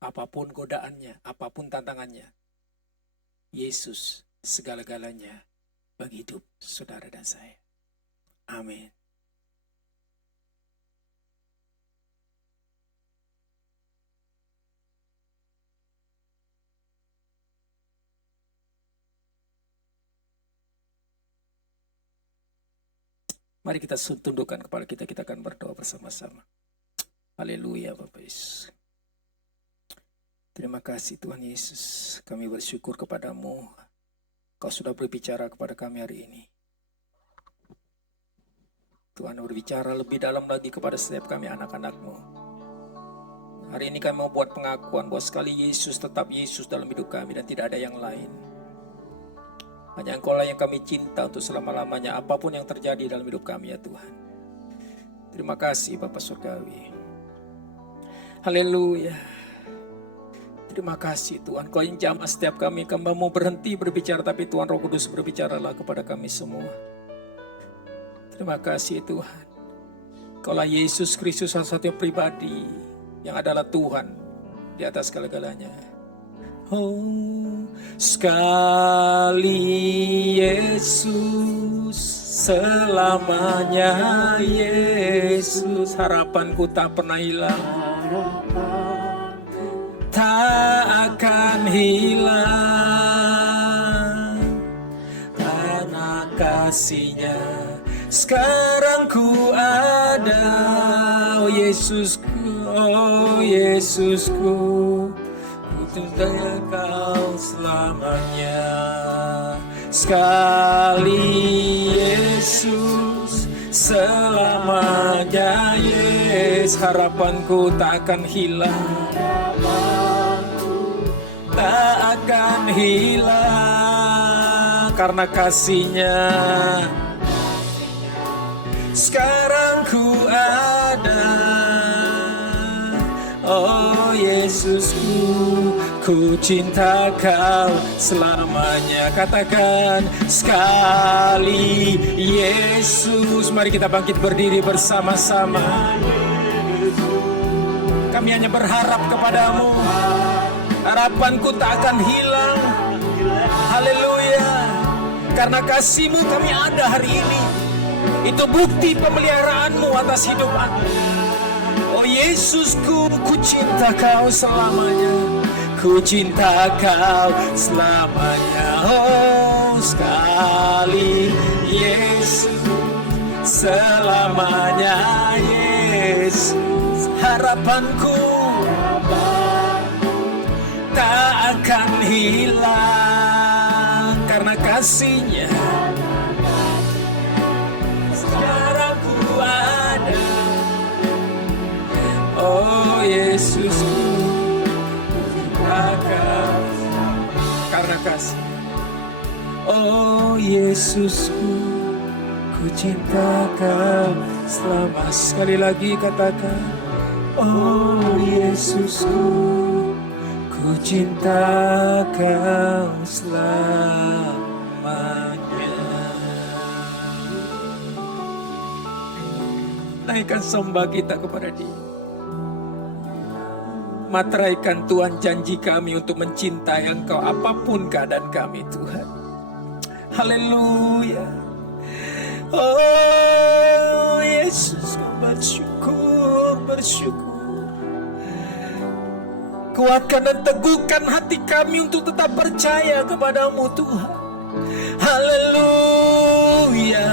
Apapun godaannya, apapun tantangannya, Yesus segala-galanya bagi hidup saudara dan saya. Amin. Mari kita tundukkan kepala kita akan berdoa bersama-sama. Haleluya Bapak Yesus. Terima kasih Tuhan Yesus. Kami bersyukur kepadamu. Kau sudah berbicara kepada kami hari ini. Tuhan berbicara lebih dalam lagi kepada setiap kami anak-anak-Mu. Hari ini kami mau buat pengakuan bahwa sekali Yesus tetap Yesus dalam hidup kami dan tidak ada yang lain. Hanya Engkau lah yang kami cinta untuk selama-lamanya, apapun yang terjadi dalam hidup kami ya Tuhan. Terima kasih Bapa Surgawi. Haleluya. Terima kasih Tuhan, Kau yang jamah setiap kami mau berhenti berbicara, tapi Tuhan Roh Kudus berbicaralah kepada kami semua. Terima kasih Tuhan. Kaulah Yesus Kristus satu pribadi yang adalah Tuhan di atas segala-galanya. Oh, sekali Yesus, selamanya Yesus, harapanku tak pernah hilang, tak akan hilang, karena kasih-Nya sekarang ku ada. Oh Yesusku, oh Yesusku, ku tunggu Kau selamanya. Sekali Yesus, selamanya Yesus, harapanku tak akan hilang, tak akan hilang, karena kasih-Nya sekarang ku ada. Oh Yesusku, ku cinta Kau selamanya. Katakan sekali Yesus. Mari kita bangkit berdiri bersama-sama. Kami hanya berharap kepadamu, harapanku tak akan hilang. Haleluya. Karena kasih-Mu kami ada hari ini. Itu bukti pemeliharaan-Mu atas hidup aku. Oh Yesusku, ku cinta Kau selamanya. Ku cinta Kau selamanya. Oh sekali Yesus, selamanya Yesus, harapanku tak akan hilang, karena kasih-Nya sekarang ku ada. Oh Yesusku, akan karena kasih. Oh Yesusku, ku cinta Kau selama. Sekali lagi katakan, oh Yesusku, ku cinta Kau selamanya. Naikkan sembah kita kepada Dia. Materaikan Tuhan janji kami untuk mencintai Engkau apapun keadaan kami Tuhan. Haleluya. Oh Yesus, bersyukur. Kuatkan dan teguhkan hati kami untuk tetap percaya kepadamu Tuhan. Haleluya.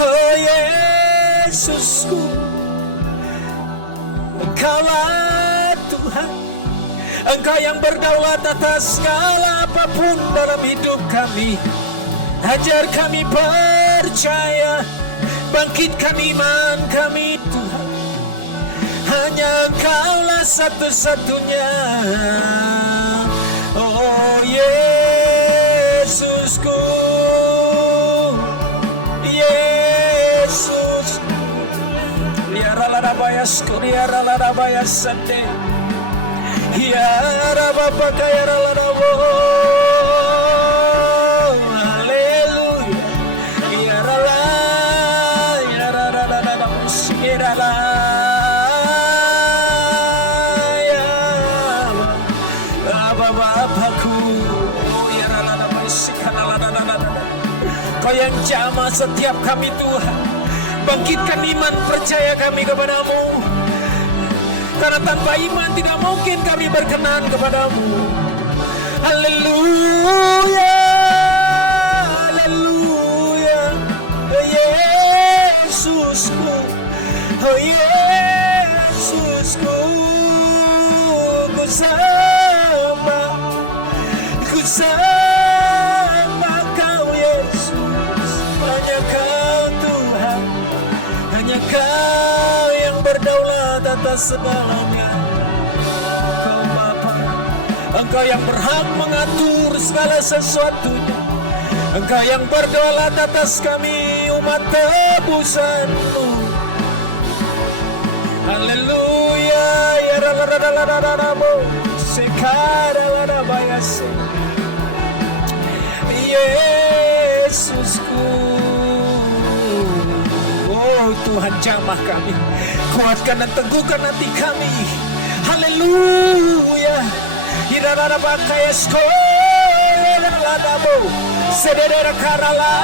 Oh Yesusku, Engkaulah Tuhan, Engkau yang berdaulat atas segala apapun dalam hidup kami. Ajar kami percaya, bangkitkan iman kami Tuhan. Hanya Engkaulah satu-satunya. Oh Yesusku, Yesus. Liara sande. Hiara bapa kaya ralabo. Haleluya. Hiara la, hiara ralabo, hiara la. Kau yang jamah setiap kami Tuhan. Bangkitkan iman percaya kami kepadamu. Karena tanpa iman tidak mungkin kami berkenan kepadamu. Haleluya, haleluya. Yesusku, oh Yesusku, ku sembah Kau Yesus. Hanya Kau Tuhan, hanya Kau yang berdaulat atas segalanya. Kau Bapa, Engkau yang berhak mengatur segala sesuatunya. Engkau yang berdaulat atas kami, umat tebusan-Mu. Haleluya. Ya ralalalalalalabo sekaralabayase. Yesusku. Oh Tuhan, jamah kami, kuatkan dan teguhkan hati kami. Haleluya. Hirarabakayasko ladabo sedera karala.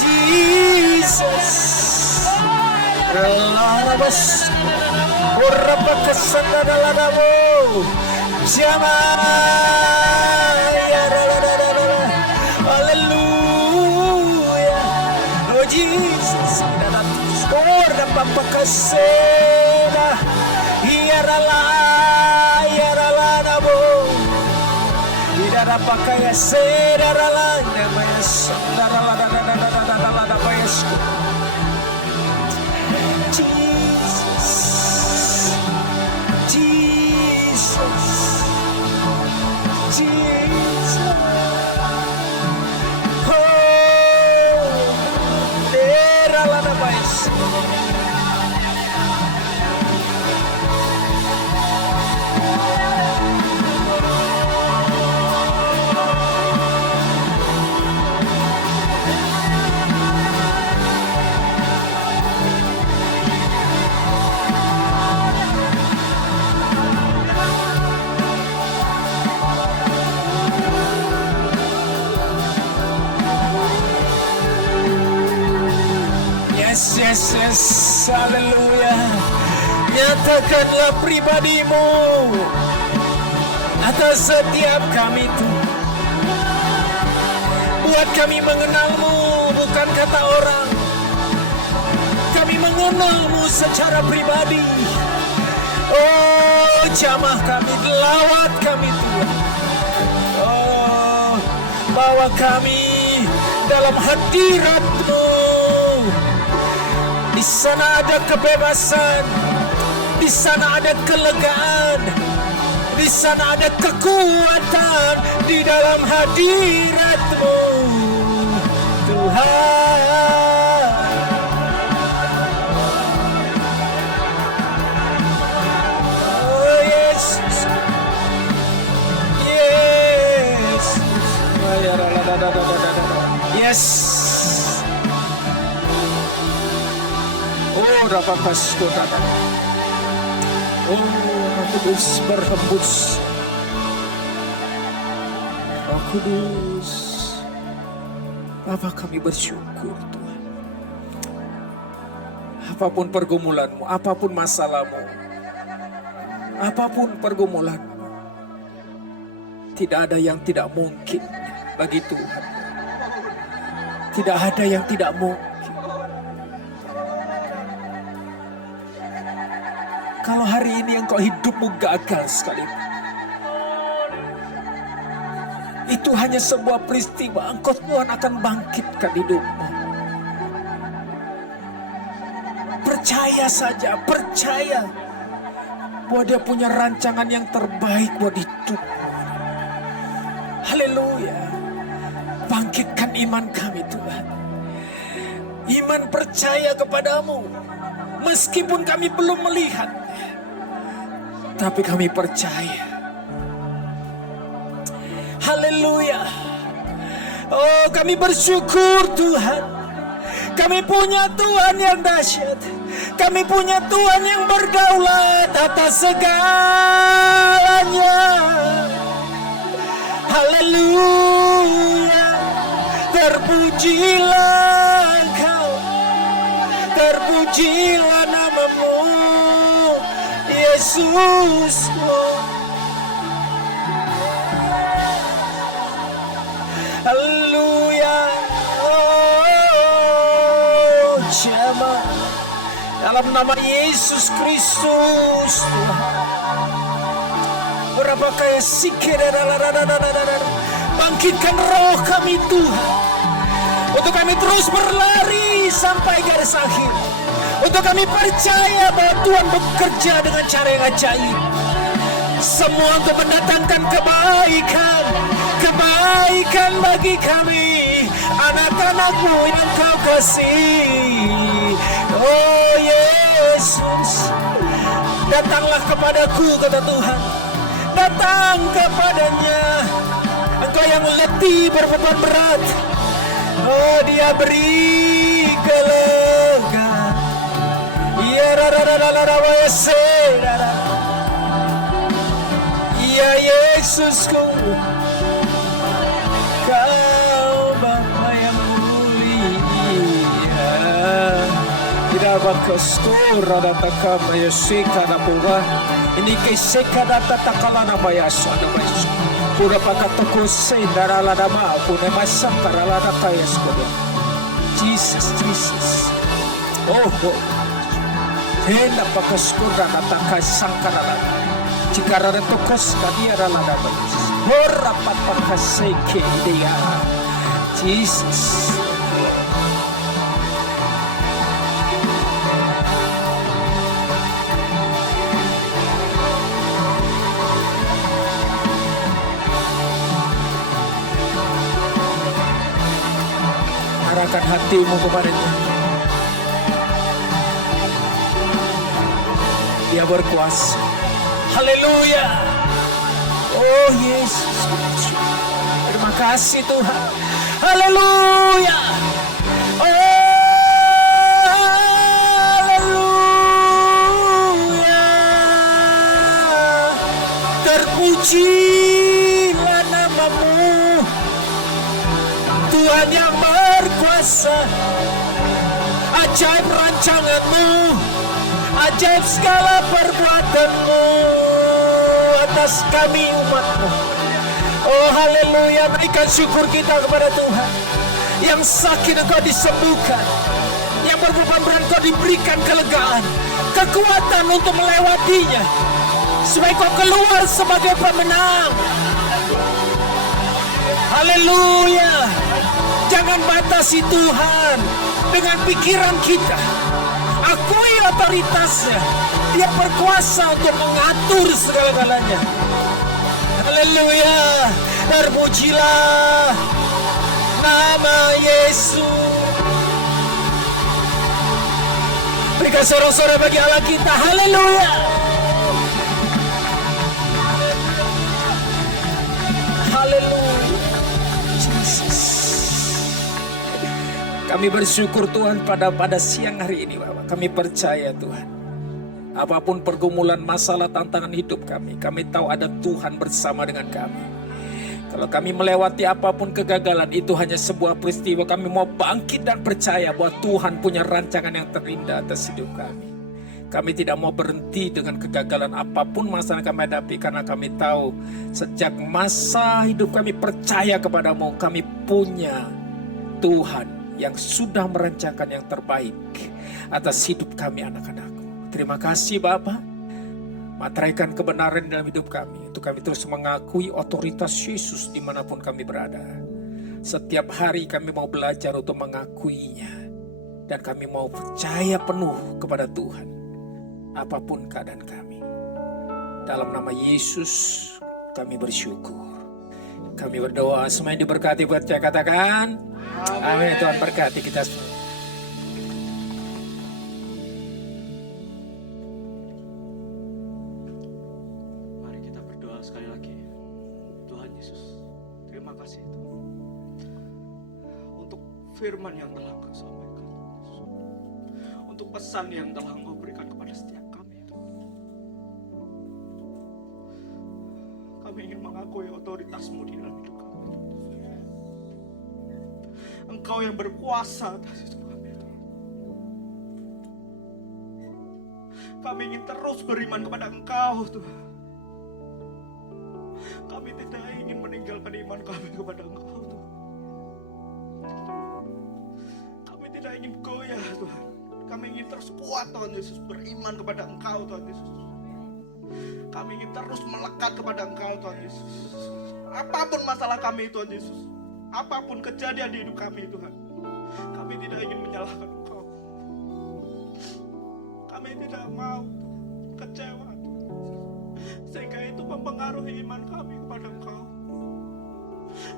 Jesus. Larabas urabakasandadalabo jamaya. Haleluya. Oh Jesus. Urabakasena yarala nabo. Idara pakaya serala namanya sandarala bayasku. Yes, haleluya. Nyatakanlah pribadi-Mu atas setiap kami Tuhan. Buat kami mengenal-Mu bukan kata orang. Kami mengenal-Mu secara pribadi. Oh, jamah kami, lawat kami Tuhan. Oh, bawa kami dalam hadirat-Mu. Di sana ada kebebasan, di sana ada kelegaan, di sana ada kekuatan di dalam hadirat-Mu, Tuhan. Oh Yesus, Yesus, yes. Oh, rapakas kota. Oh, Roh Kudus berhembus. Roh Kudus, Bapa, kami bersyukur Tuhan. Apapun pergumulanmu, apapun masalahmu, apapun pergumulanmu, tidak ada yang tidak mungkin bagi Tuhan. Tidak ada yang tidak mungkin. Kalau hari ini engkau hidupmu gagal sekalipun, itu hanya sebuah peristiwa. Engkau Tuhan akan bangkitkan hidupmu. Percaya saja, percaya bahwa Dia punya rancangan yang terbaik buat hidupmu. Haleluya. Bangkitkan iman kami Tuhan. Iman percaya kepadamu. Meskipun kami belum melihat, tapi kami percaya. Haleluya. Oh, kami bersyukur Tuhan. Kami punya Tuhan yang dahsyat. Kami punya Tuhan yang berdaulat atas segalanya. Haleluya. Terpujilah Engkau. Terpujilah nama-Mu, Yesus. Haleluya. Oh, jemaat, dalam nama Yesus Kristus Tuhan. Berapa kaya sikir, bangkitkan roh kami Tuhan, untuk kami terus berlari sampai garis akhir. Untuk kami percaya bahwa Tuhan bekerja dengan cara yang ajaib. Semua untuk mendatangkan kebaikan. Kebaikan bagi kami, anak-anakmu yang kau kasih. Oh Yesus, datanglah kepadaku, kata Tuhan. Datang kepadanya, engkau yang letih berbeban berat. Oh, Dia beri kelegaan. Ya Yesusku, Kau Bapa yang mulia. Tidak bakas rada takam yasika na pura. Ini kisika data takala na bayasa na bayasa. Pura pakatoko say darala na ma pune masakara na kayas ko. Jesus, Jesus. Oh, hena pakaskura na takasangkara na. Jika rada tokos kadia rala na bayasa. Hora papakaseke dia. Jesus. Arahkan hatimu kepadanya. Dia berkuasa. Haleluya. Oh Yesus. Terima kasih Tuhan. Haleluya. Oh haleluya. Terpujilah namamu, Tuhan yang berkuasa. Ajaib rancanganmu, ajaib segala perbuatanmu atas kami umatmu. Oh haleluya, berikan syukur kita kepada Tuhan. Yang sakit engkau disembuhkan, yang berbeban berat engkau diberikan kelegaan, kekuatan untuk melewatinya, supaya kau keluar sebagai pemenang. Haleluya. Jangan batasi Tuhan dengan pikiran kita. Akui otoritasnya. Dia berkuasa untuk mengatur segala-galanya. Haleluya. Terpujilah nama Yesus. Berikan sorak-sorai bagi Allah kita. Haleluya. Haleluya. Jesus. Kami bersyukur Tuhan pada siang hari ini Bapak. Kami percaya Tuhan, apapun pergumulan, masalah, tantangan hidup kami tahu ada Tuhan bersama dengan kami. Kalau kami melewati apapun kegagalan, itu hanya sebuah peristiwa. Kami mau bangkit dan percaya bahwa Tuhan punya rancangan yang terindah atas hidup kami. Kami tidak mau berhenti dengan kegagalan apapun masalah yang kami hadapi, karena kami tahu sejak masa hidup kami percaya kepadamu, kami punya Tuhan yang sudah merancangkan yang terbaik atas hidup kami anak-anakmu. Terima kasih Bapa. Materaikan kebenaran dalam hidup kami, untuk kami terus mengakui otoritas Yesus dimanapun kami berada. Setiap hari kami mau belajar untuk mengakuinya, dan kami mau percaya penuh kepada Tuhan apapun keadaan kami. Dalam nama Yesus kami bersyukur. Kami berdoa, semuanya diberkati buat saya, katakan amin. Tuhan berkati kita semua. Mari kita berdoa sekali lagi. Tuhan Yesus, terima kasih Tuhan untuk firman yang telah Engkau sampaikan, untuk pesan yang telah Engkau berikan kepada setiap kami Tuhan. Kami ingin mengakui otoritas-Mu di dalam hidup kami. Engkau yang berkuasa atas hidup kami. Kami ingin terus beriman kepada Engkau Tuhan. Kami tidak ingin meninggalkan iman kami kepada Engkau Tuhan. Kami tidak ingin goyah Tuhan. Kami ingin terus kuat Tuhan Yesus, beriman kepada Engkau Tuhan Yesus. Kami ingin terus melekat kepada Engkau Tuhan Yesus. Apapun masalah kami Tuhan Yesus, apapun kejadian di hidup kami Tuhan, kami tidak ingin menyalahkan Engkau. Kami tidak mau kecewa Tuhan, sehingga itu mempengaruhi iman kami kepada Engkau.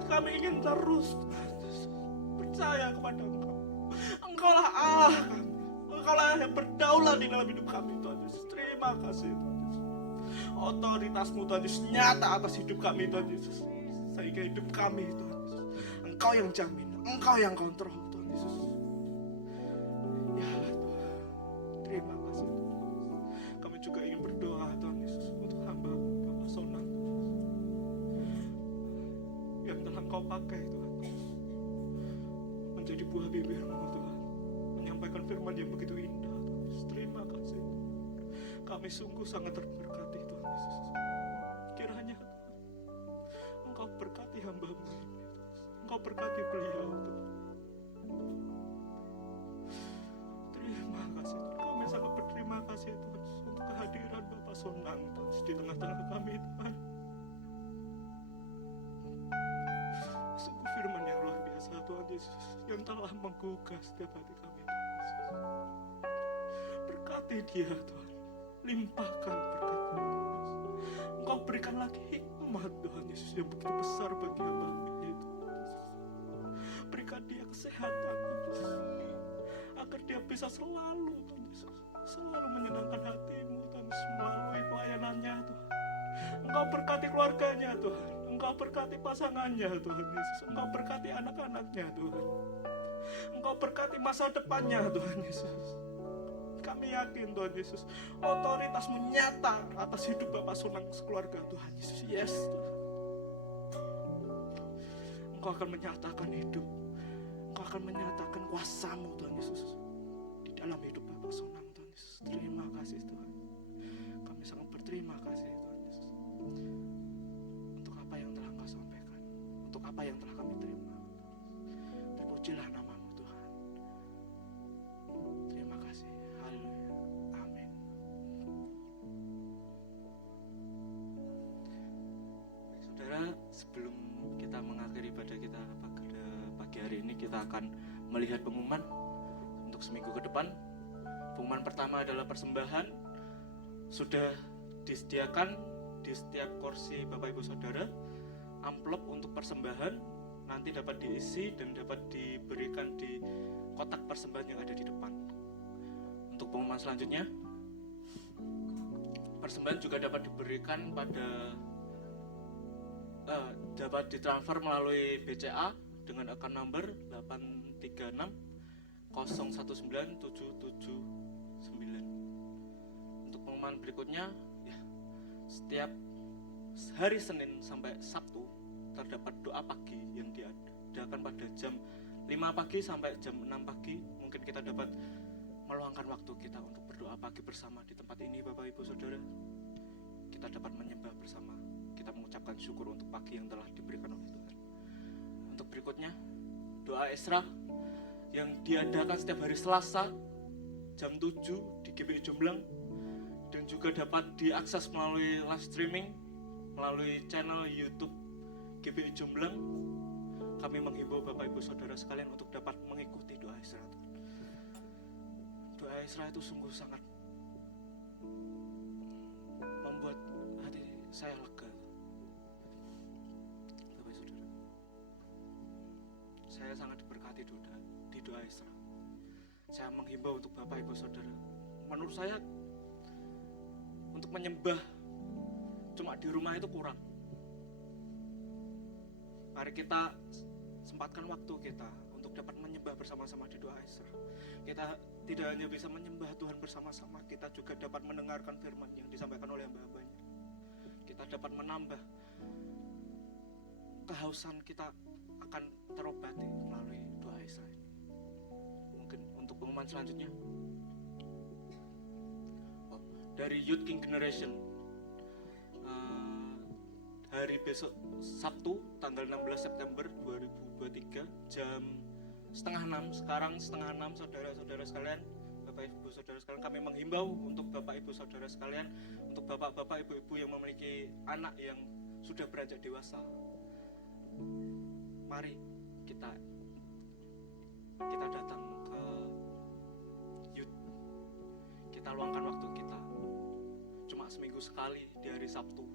Kami ingin terus percaya kepada Engkau. Engkaulah Allah kami. Engkaulah yang berdaulat di dalam hidup kami, Tuhan Yesus. Terima kasih, Tuhan Yesus. Otoritas-Mu, Tuhan Yesus, nyata atas hidup kami, Tuhan Yesus. Sehingga hidup kami, Tuhan Yesus, Engkau yang jamin, Engkau yang kontrol, Tuhan Yesus. Ya Tuhan, terima kasih, Tuhan. Kami juga ingin berdoa, Tuhan Yesus, untuk hamba Bapak Sonang yang telah Engkau pakai, Tuhan Yesus, menjadi buah bibir-Mu, Tuhan, menyampaikan firman yang begitu indah, Tuhan Yesus. Terima kasih. Kami sungguh sangat terberkati, Tuhan Yesus. Kiranya Tuhan, Engkau berkati hamba-Mu ini, Engkau berkati beliau, Tuhan. Terima kasih, Tuhan. Kami sangat berterima kasih, Tuhan, untuk kehadiran Bapak Sonang, Tuhan, di tengah-tengah kami, Tuhan. Sungguh firman yang luar biasa, Tuhan Yesus, yang telah menggugah setiap hati kami, Tuhan Yesus. Berkati dia, Tuhan. Limpahkan berkat-Mu, Tuhan Yesus. Engkau berikan lagi hikmat, Tuhan Yesus, yang begitu besar bagi hamba-Mu ini, Tuhan Yesus. Berikan dia kesehatan, Tuhan Yesus, agar dia bisa selalu, Tuhan Yesus, selalu menyenangkan hati-Mu, Tuhan Yesus, melalui pelayanannya, Tuhan. Engkau berkati keluarganya, Tuhan. Engkau berkati pasangannya, Tuhan Yesus. Engkau berkati anak-anaknya, Tuhan. Engkau berkati masa depannya, Tuhan Yesus. Kami yakin, Tuhan Yesus, otoritas-Mu nyata atas hidup Bapak Sonang sekeluarga, Tuhan Yesus. Yes, Tuhan. Engkau akan menyatakan hidup. Engkau akan menyatakan kuasa-Mu, Tuhan Yesus, di dalam hidup Bapak Sonang, Tuhan Yesus. Terima kasih, Tuhan. Kami sangat berterima kasih, Tuhan Yesus, untuk apa yang telah Engkau sampaikan, untuk apa yang telah kami terima. Terpujilah nama-Mu, Tuhan. Terima kasih. Haleluya. Amin. Saudara, sebelum kita mengakhiri pada kita pada pagi hari ini, kita akan melihat pengumuman untuk seminggu ke depan. Pengumuman pertama adalah persembahan. Sudah disediakan di setiap kursi Bapak Ibu Saudara amplop untuk persembahan, nanti dapat diisi dan dapat diberikan di kotak persembahan yang ada di depan. Untuk pengumuman selanjutnya, persembahan juga dapat diberikan pada dapat ditransfer melalui BCA dengan account number 836 019 779. Untuk pengumuman berikutnya, ya, setiap hari Senin sampai Sabtu terdapat doa pagi yang diadakan pada jam 5 pagi sampai jam 6 pagi. Mungkin kita dapat meluangkan waktu kita untuk berdoa pagi bersama di tempat ini, Bapak Ibu Saudara. Kita dapat menyembah bersama, kita mengucapkan syukur untuk pagi yang telah diberikan oleh Tuhan. Untuk berikutnya, doa Esra yang diadakan setiap hari Selasa jam 7 di GBI Jomblang, dan juga dapat diakses melalui live streaming melalui channel YouTube GBI Jomblang. Kami menghimbau Bapak Ibu Saudara sekalian untuk dapat mengikuti doa Esra. Doa Esra itu sungguh sangat membuat hati saya lega. Bapak Saudara, saya sangat diberkati di doa Esra. Saya menghimbau untuk Bapak Ibu Saudara, menurut saya untuk menyembah cuma di rumah itu kurang. Mari kita sempatkan waktu kita untuk dapat menyembah bersama-sama di doa Esra. Kita tidak hanya bisa menyembah Tuhan bersama-sama, kita juga dapat mendengarkan firman yang disampaikan oleh hamba-hambanya. Kita dapat menambah kehausan kita akan terobati melalui doa Esra ini. Mungkin untuk pengumuman selanjutnya, dari Youth King Generation, hari besok Sabtu tanggal 16 September 2023 jam 5:30. Sekarang 5:30, saudara-saudara sekalian, Bapak Ibu Saudara sekalian, kami menghimbau untuk Bapak Ibu Saudara sekalian, untuk bapak-bapak, ibu-ibu yang memiliki anak yang sudah beranjak dewasa, mari kita datang ke youth. Kita luangkan waktu kita cuma seminggu sekali di hari Sabtu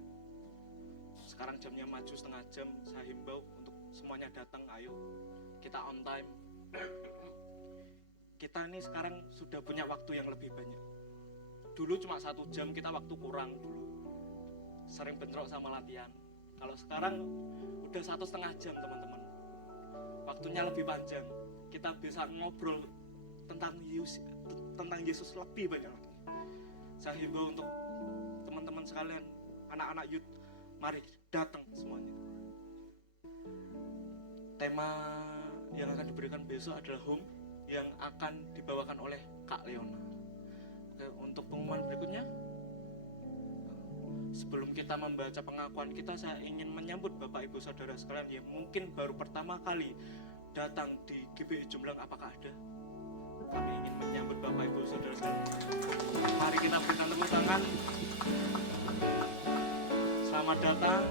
sekarang jamnya maju setengah jam, saya himbau untuk semuanya datang, ayo kita on time. Kita ini sekarang sudah punya waktu yang lebih banyak. Dulu cuma 1 jam, kita waktu kurang dulu, sering bentrok sama latihan. Kalau sekarang udah 1,5 jam teman-teman, waktunya lebih panjang. Kita bisa ngobrol tentang Yesus lebih banyak lagi. Saya himbau untuk teman-teman sekalian, anak-anak youth, mari datang semuanya. Tema yang akan diberikan besok adalah Home, yang akan dibawakan oleh Kak Leona. Oke, untuk pengumuman berikutnya, sebelum kita membaca pengakuan kita, saya ingin menyambut Bapak Ibu Saudara sekalian yang mungkin baru pertama kali datang di GBI Jomblang. Apakah ada? Kami ingin menyambut Bapak Ibu Saudara sekalian. Mari kita berikan tepuk tangan. Selamat datang.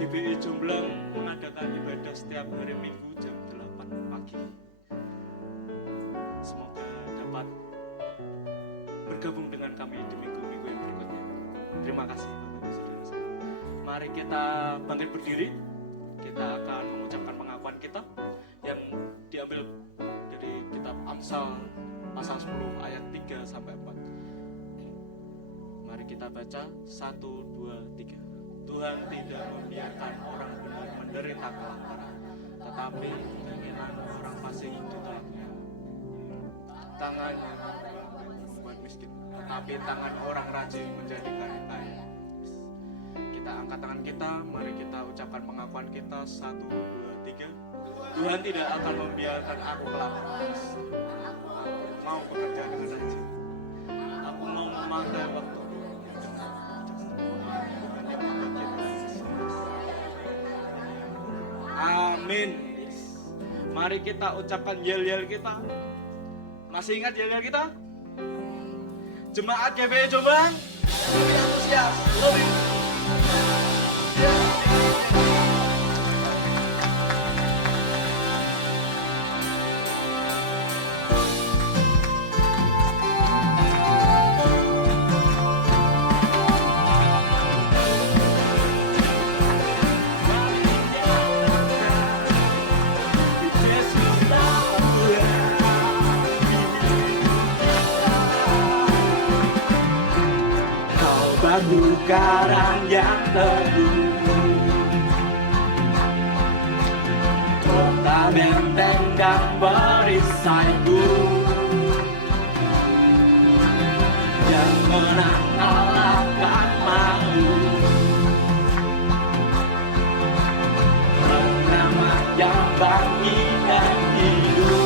GBI Jomblang mengadakan ibadah setiap hari Minggu jam 8 pagi. Semoga dapat bergabung dengan kami di minggu-minggu yang berikutnya. Terima kasih Bapak Ibu Saudara sekalian. Mari kita bangkit berdiri. Kita akan mengucapkan pengakuan kita yang diambil dari kitab Amsal pasal 10 ayat 3 sampai 4. Mari kita baca 1, 2, 3. Tuhan tidak membiarkan orang benar menderita kelaparan, tetapi keinginan orang fasik ditolaknya. Tangannya membuat miskin, tetapi tangan orang rajin menjadikan kaya. Kita angkat tangan kita, mari kita ucapkan pengakuan kita 1, 2, 3. Tuhan tidak akan membiarkan aku kelaparan. Aku mau bekerja dengan rajin. Aku mau memakai waktu. Amin. Mari kita ucapkan yel-yel kita. Masih ingat yel-yel kita? Jemaat GBI Jombang, lebih antusias, lebih. Batu karang yang teguh, kota benteng dan perisaiku, yang menang kalahkan malu, bernama yang bangkitkan hidup.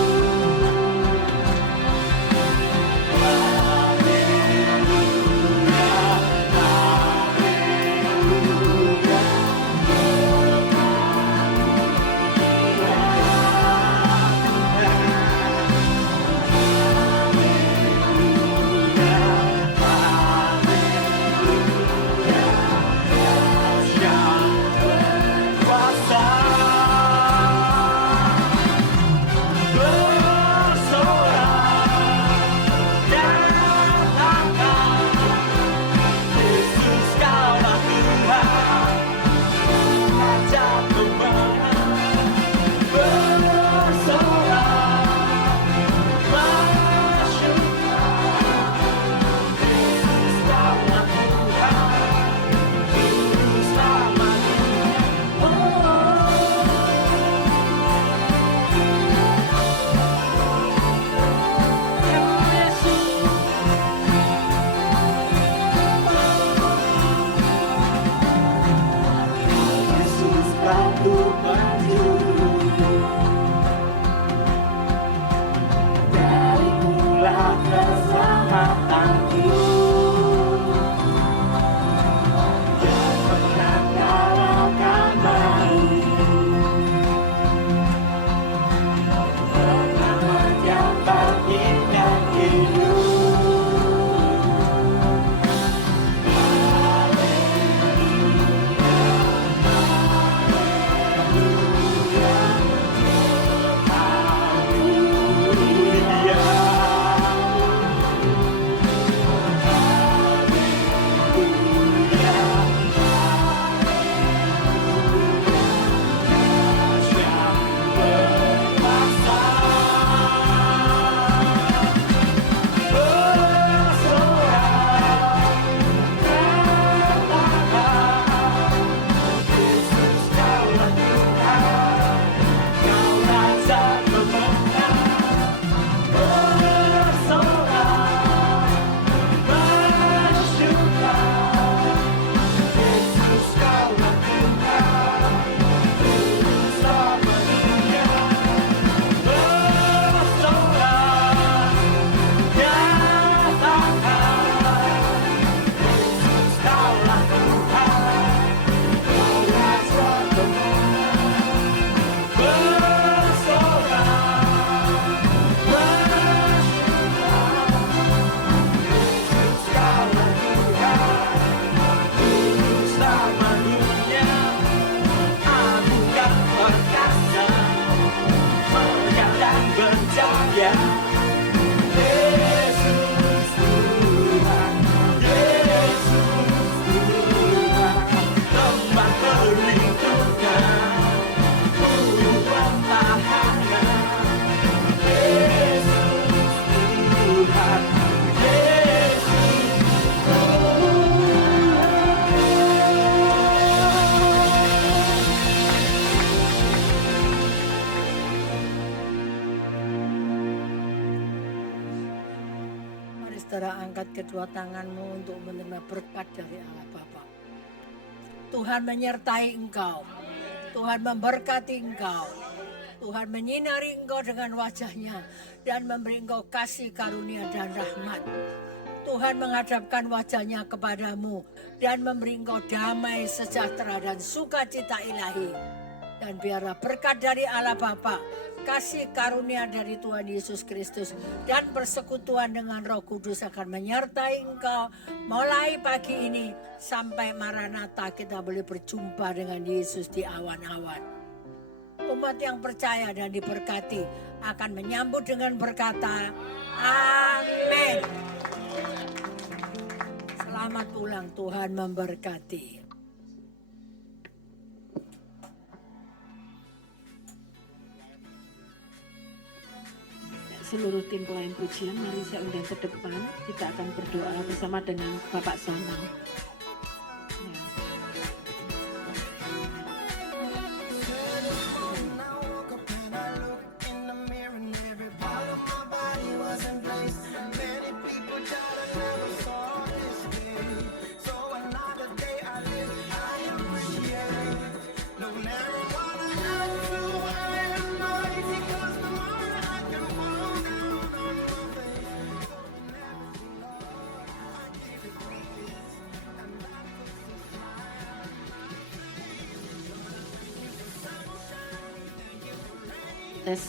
saudara angkat kedua tanganmu untuk menerima berkat dari Allah Bapa. Tuhan menyertai engkau. Tuhan memberkati engkau. Tuhan menyinari engkau dengan wajahnya dan memberi engkau kasih karunia dan rahmat. Tuhan menghadapkan wajahnya kepadamu dan memberi engkau damai, sejahtera dan sukacita ilahi. Dan biarlah berkat dari Allah Bapa, kasih karunia dari Tuhan Yesus Kristus dan persekutuan dengan Roh Kudus akan menyertai engkau mulai pagi ini sampai Maranatha kita boleh berjumpa dengan Yesus di awan-awan. Umat yang percaya dan diberkati akan menyambut dengan berkata, amin. Selamat pulang, Tuhan memberkati. Seluruh tim pelayan pujian, mari saya undang ke depan. Kita akan berdoa bersama dengan Bapak Sanang. Ya. Tes